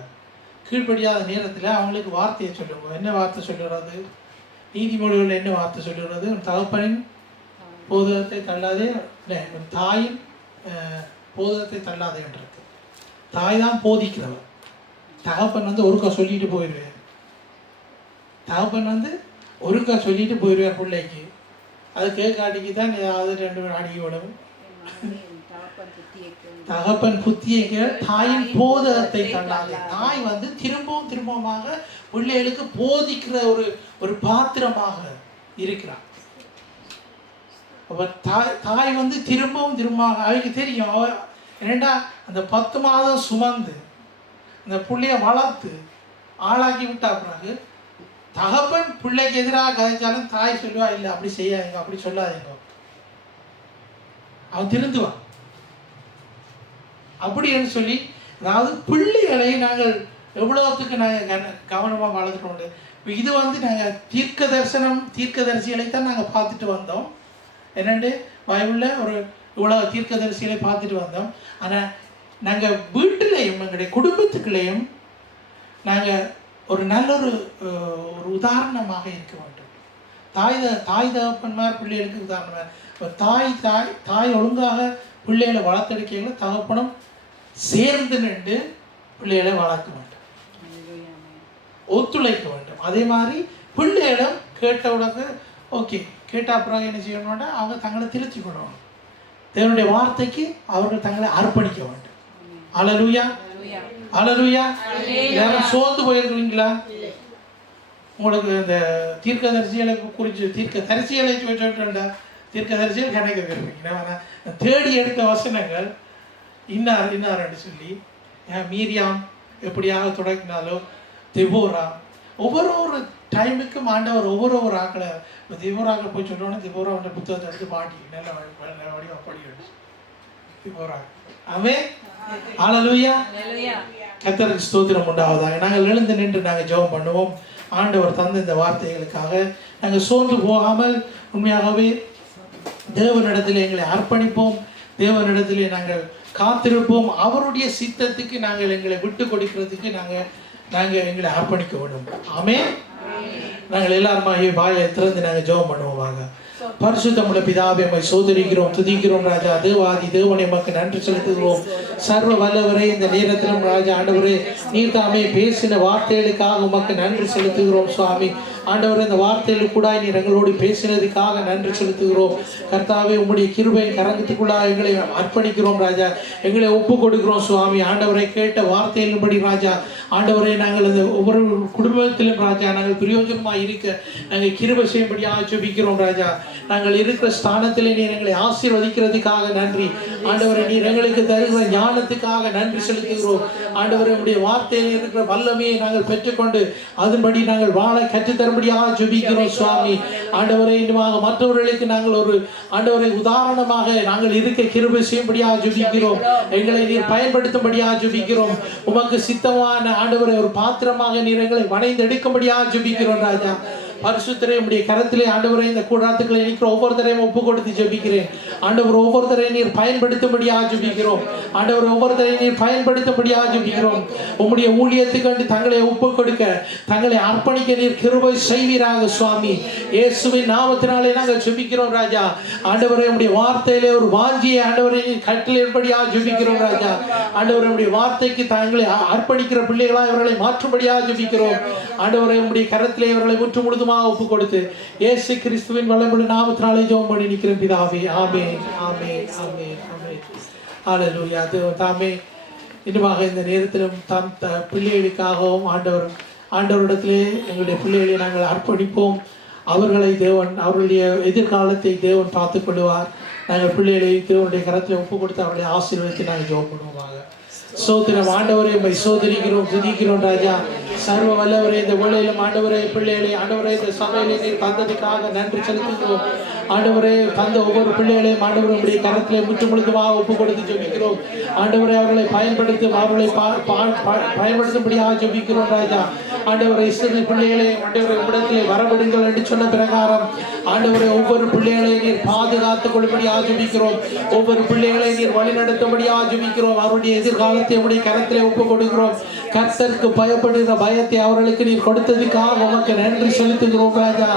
கீழ்ப்படியாத நேரத்தில் அவங்களுக்கு வார்த்தையை சொல்லுவோம். என்ன வார்த்தை சொல்லுறது? நீதிமொழிகளில் என்ன வார்த்தை சொல்லுறது? தகப்பனின் போதகத்தை தள்ளாதே, தாயின் போதகத்தை தள்ளாதே என்றது. தாய் தான் போதிக்கிறவர். தகப்பன் வந்து ஒருக்கா சொல்லிட்டு போயிடுவார். தகப்பன் வந்து ஒருக்கா சொல்லிட்டு போயிடுவார் பிள்ளைக்கு. அது கேட்காட்டிக்கு தான் ஏதாவது 2 அடிக்க விடும். தகப்பன் புத்தியை கேள், தாயின் போதகத்தை தள்ளாதே. தாய் வந்து திரும்பவும் திரும்பமாக பிள்ளைகளுக்கு போதிக்கிற ஒரு பாத்திரமாக இருக்கிறார். அப்ப தாய் வந்து திரும்பவும் திரும்பமாக அவைக்கு தெரியும். ஏண்டா அந்த 10 மாதம் சுமந்து அந்த பிள்ளைய வளர்த்து ஆளாக்கி விட்டா பிறகு தகப்பன் பிள்ளைக்கு எதிராக கதைச்சாலும் தாய் சொல்லுவா, இல்லை அப்படி செய்யாதீங்க, அப்படி சொல்லாதீங்க, அவன் திருந்துவான் அப்படின்னு சொல்லி. அதாவது பிள்ளைகளை நாங்கள் எவ்வளோத்துக்கு நாங்கள் கவனமாக வளர்த்துட்டு. இது வந்து நாங்கள் தீர்க்கதரிசிகளைத்தான் நாங்கள் பார்த்துட்டு வந்தோம். என்னென்று பைபிளில் ஒரு இவ்வளோ தீர்க்கதரிசிகளை பார்த்துட்டு வந்தோம். ஆனால் நாங்கள் வீட்டிலையும் எங்களுடைய குடும்பத்துக்குள்ளேயும் நாங்கள் ஒரு நல்ல ஒரு உதாரணமாக இருக்க வேண்டும். தாய் தகப்பன்மார் பிள்ளைகளுக்கு உதாரணமாக. இப்போ தாய் ஒழுங்காக பிள்ளைகளை வளர்த்தெடுக்கையில் தகப்பனும் சேர்ந்து நின்று பிள்ளைகளை வளர்க்க வேண்டும், ஒத்துழைக்க வேண்டும். அதே மாதிரி பிள்ளைகளும் கேட்டவுடனே ஓகே கேட்ட அப்புறம் என்ன செய்யணும்னா அவங்க தங்களை திருத்திக்கணும். தேவனுடைய வார்த்தைக்கு அவர்கள் தங்களை அர்ப்பணிக்க வேண்டும். அல்லேலூயா, அல்லேலூயா. யாரும் சோர்ந்து போயிருக்கிறீங்களா? உங்களுக்கு இந்த தீர்க்கதரிசிகளை குறித்து தீர்க்கதரிசிகளை சொல்லிட்டா தீர்க்கதரிசிகள் கணக்கு இருப்பீங்க. தேடி எடுத்த வசனங்கள் இன்னார்ன்னு சொல்லி மீரியாம் எப்படியாக தொடங்கினாலோ, தெபோரா, ஒவ்வொரு டைமுக்கும் ஆண்டவர் ஒவ்வொரு ஆக்களை தெபோராக்களை போய் சொல்லணும்னா தெபோரா புத்தகத்தை எடுத்து பாட்டி நல்ல வடிவம் படி தெபோரா. ஆமென், அல்லேலூயா. கர்த்தருக்கு ஸ்தோத்திரம் உண்டாவதாக. நாங்கள் எழுந்து நின்று நாங்கள் ஜெபம் பண்ணுவோம். ஆண்டவர் தந்த இந்த வார்த்தைகளுக்காக நாங்கள் சோர்ந்து போகாமல் உண்மையாகவே தேவனிடத்தில் எங்களை அர்ப்பணிப்போம். தேவனிடத்திலே நாங்கள் காத்திருப்போம். அவருடைய சித்தத்துக்கு நாங்கள் எங்களை விட்டு கொடுக்கிறதுக்கு நாங்கள் எங்களை அர்ப்பணிக்க வேண்டும். ஆமென். நாங்கள் எல்லாருமாகவே வாயை திறந்து நாங்கள் ஜெபம் பண்ணுவோமாக. பரிசுத்தமுள்ள பிதாவே, உம்மை சோதரிக்கிறோம், துதிக்கிறோம் ராஜா. தேவாதி தேவனே, உமக்கு நன்றி செலுத்துகிறோம். சர்வ வல்லவரே, இந்த நேரத்திலும் ராஜா ஆண்டவரே நீர் தாமே பேசின வார்த்தைகளுக்காக உமக்கு நன்றி செலுத்துகிறோம் சுவாமி. ஆண்டவரே, இந்த வார்த்தைகள் கூட நீர் எங்களோடு பேசினதுக்காக நன்றி செலுத்துகிறோம். கர்த்தாவே, உம்முடைய கிருபையின் கரங்கத்துக்குள்ளாக எங்களை அர்ப்பணிக்கிறோம் ராஜா. எங்களை ஒப்பு கொடுக்கிறோம் சுவாமி. ஆண்டவரை கேட்ட வார்த்தையின்படி ராஜா ஆண்டவரை நாங்கள் இந்த ஒவ்வொரு குடும்பத்திலும் ராஜா நாங்கள் பிரயோஜனமாக இருக்க நாங்கள் கிருபை செய்யும்படியாக ஜெபிக்கிறோம் ராஜா. நாங்கள் இருக்கிற ஸ்தானத்திலே நீர் எங்களை ஆசீர்வதிக்கிறதுக்காக நன்றி. ஆண்டவரை நீர் எங்களுக்கு தருகிற ஞானத்துக்காக நன்றி செலுத்துகிறோம். ஆண்டவரை உடைய வார்த்தையில் இருக்கிற வல்லமையை நாங்கள் பெற்றுக்கொண்டு அதன்படி நாங்கள் வாழ கற்றுத்தரும்படியாக ஜெபிக்கிறோம் சுவாமி. ஆண்டவரை இன்னுமாக மற்றவர்களுக்கு நாங்கள் ஒரு ஆண்டவரை உதாரணமாக நாங்கள் இருக்க கிருபை செய்யும்படியாக ஜெபிக்கிறோம். எங்களை நீர் பயன்படுத்தும்படியாக ஜெபிக்கிறோம். உமக்கு சித்தமான ஆண்டவரை ஒரு பாத்திரமாக நீர் எங்களை வணைந்து எடுக்கும்படியாக ஜெபிக்கிறோம் ராஜா. பரிசுத்தரே, உம்முடைய கரத்திலே ஆண்டவரை இந்த கூடாரத்துக்களை நிற்கிற ஒவ்வொருத்தரையும் ஒப்பு கொடுத்து ஜெபிக்கிறேன். ஆண்டவர் ஒவ்வொருத்தரையும் நீர் பயன்படுத்தும்படியாக ஜெபிக்கிறோம். ஆண்டவர் ஒவ்வொருத்தரையும் நீர் பயன்படுத்தும்படியாக ஜெபிக்கிறோம். உம்முடைய ஊழியத்துக்கு தங்களை ஒப்பு கொடுக்க தங்களை அர்ப்பணிக்க நீர் கிருபை செய்வீராக சுவாமி. இயேசுவின் நாமத்தினாலே நாங்கள் ஜெபிக்கிறோம் ராஜா. ஆண்டவரே, உம்முடைய வார்த்தையிலே ஒரு வாஞ்சியை ஆண்டவரை நீர் கட்டளையிடும்படியாக ஜெபிக்கிறோம் ராஜா. ஆண்டவரே, உம்முடைய வார்த்தைக்கு தங்களை அர்ப்பணிக்கிற பிள்ளைகளாக இவர்களை மாற்றும்படியாக ஜெபிக்கிறோம். ஆண்டவரே, உம்முடைய கரத்திலே இவர்களை முற்று முழுதுமாக ஒப்பு கொடுத்து இயேசு கிறிஸ்துவின் வல்லமையுள்ள நாமத்தினாலே ஜெபம் பண்ணி நிற்கிறேன் பிதாவே. ஆமென், ஆமென், ஆமென், ஆமென். ஹல்லேலூயா. தாமே இன்னுமாக இந்த நேரத்திலும் பிள்ளைகளுக்காகவும் ஆண்டவரிடத்திலே எங்களுடைய பிள்ளைகளை நாங்கள் அர்ப்பணிப்போம். அவர்களை தேவன் அவர்களுடைய எதிர்காலத்தை தேவன் பார்த்துக் கொள்வார். நாங்கள் பிள்ளைகளை தேவனுடைய கரத்தில் ஒப்பு கொடுத்து அவருடைய ஆசீர்வாதத்தை நாங்கள் ஜெபம் பண்ணுவோமாக. சோத்திரம் ஆண்டவரே, உம்மை சோதரிக்கிறோம், துதிக்கிறோம் ராஜா. சர்வ வல்லவரே, இந்த வேளையிலும் ஆண்டவரே பிள்ளைகளை ஆண்டவரே இந்த சபையிலே நீர் தந்ததுக்காக நன்றி செலுத்துகிறோம். ஆண்டவரே, தந்த ஒவ்வொரு பிள்ளைகளையும் ஆண்டவரே உடைய கரத்திலே முற்று முழுதுமாக ஒப்பு கொடுத்து ஜெபிக்கிறோம். ஆண்டவரே, அவர்களை பயன்படுத்தும்படியாக ஜெபிக்கிறோம் ராஜா. ஆண்டவரை சிறு பிள்ளைகளை ஆண்டவரை இடத்திலே வரவிடுங்கள் என்று சொன்ன பிரகாரம் ஆண்டவரை ஒவ்வொரு பிள்ளைகளை நீர் பாதுகாத்துக் கொள்ளும்படி ஆஜபிக்கிறோம். ஒவ்வொரு பிள்ளைகளை நீர் வழி நடத்தும்படி ஆஜபிக்கிறோம். அவருடைய எதிர்காலத்தை உடைய கரத்திலே ஒப்புக் கொடுக்கிறோம். கர்த்தருக்கு பயப்படுகிற பயத்தை அவர்களுக்கு நீர் கொடுத்ததுக்காக உமக்கு நன்றி செலுத்துகிறோம் ராஜா.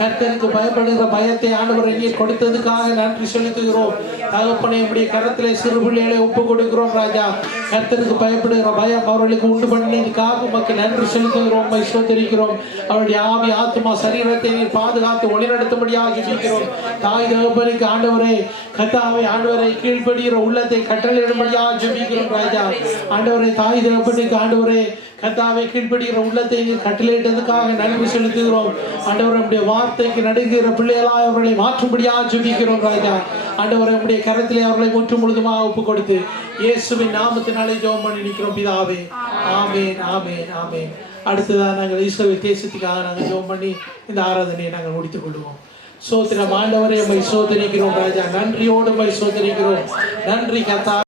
கர்த்தருக்கு பயப்படுகிற பயத்தை ஆண்டவரை நீர் கொடுத்ததுக்காக நன்றி செலுத்துகிறோம். தகப்பனே உடைய கரத்திலே சிறு பிள்ளைகளை ஒப்புக் கொடுக்கிறோம் ராஜா. கர்த்தருக்கு பயப்படுகிற பயம் அவர்களுக்கு உண்டு பண்ணினதுக்காக உமக்கு நன்றி செலுத்துகிறோம். சோதரிக்கிறோம். அவருடைய ஆவி ஆத்மா சரீரத்தை நீர் பாதுகாத்து வழிநடத்தும்படியாக ஜெபிக்கிறோம். தாய் தகப்பனுக்கு ஆண்டவரே கர்த்தாவே ஆண்டவரை கீழ்ப்படுகிற உள்ளத்தை கட்டளையிடும்படியாக ஜெபிக்கிறோம் ராஜா. ஆண்டவரை தாய் தகப்பனுக்கு ஆண்டவரே கர்த்தாவை கீழ்ப்படுகிற உள்ளத்தை நீர் கட்டளையிட்டதுக்காக நன்றி செலுத்துகிறோம். ஆண்டவரை உடைய வார்த்தைக்கு நடுங்குகிற பிள்ளைகளாய் அவர்களை மாற்றும்படியாக ஜெபிக்கிறோம் ராஜா. ஆண்டவரை உடைய கரத்திலே அவர்களை முற்று முழுதுமாக ஒப்புக் கொடுத்து இயேசுவின் நாமத்தினாலே ஜெபம் பண்ணி நிற்கிறோம் பிதாவே. ஆமென் ஆமென் ஆமென். அடுத்ததாக நாங்கள் இஸ்ரவேல் தேசத்துக்காக நாங்கள் ஜெபம் பண்ணி இந்த ஆராதனையை நாங்கள் முடித்துக் கொள்வோம். சோத்திரம் ஆண்டவரை உம்மை சோதரிக்கிறோம் ராஜா. நன்றியோடு உம்மை சோதரிக்கிறோம். நன்றி கர்த்தா.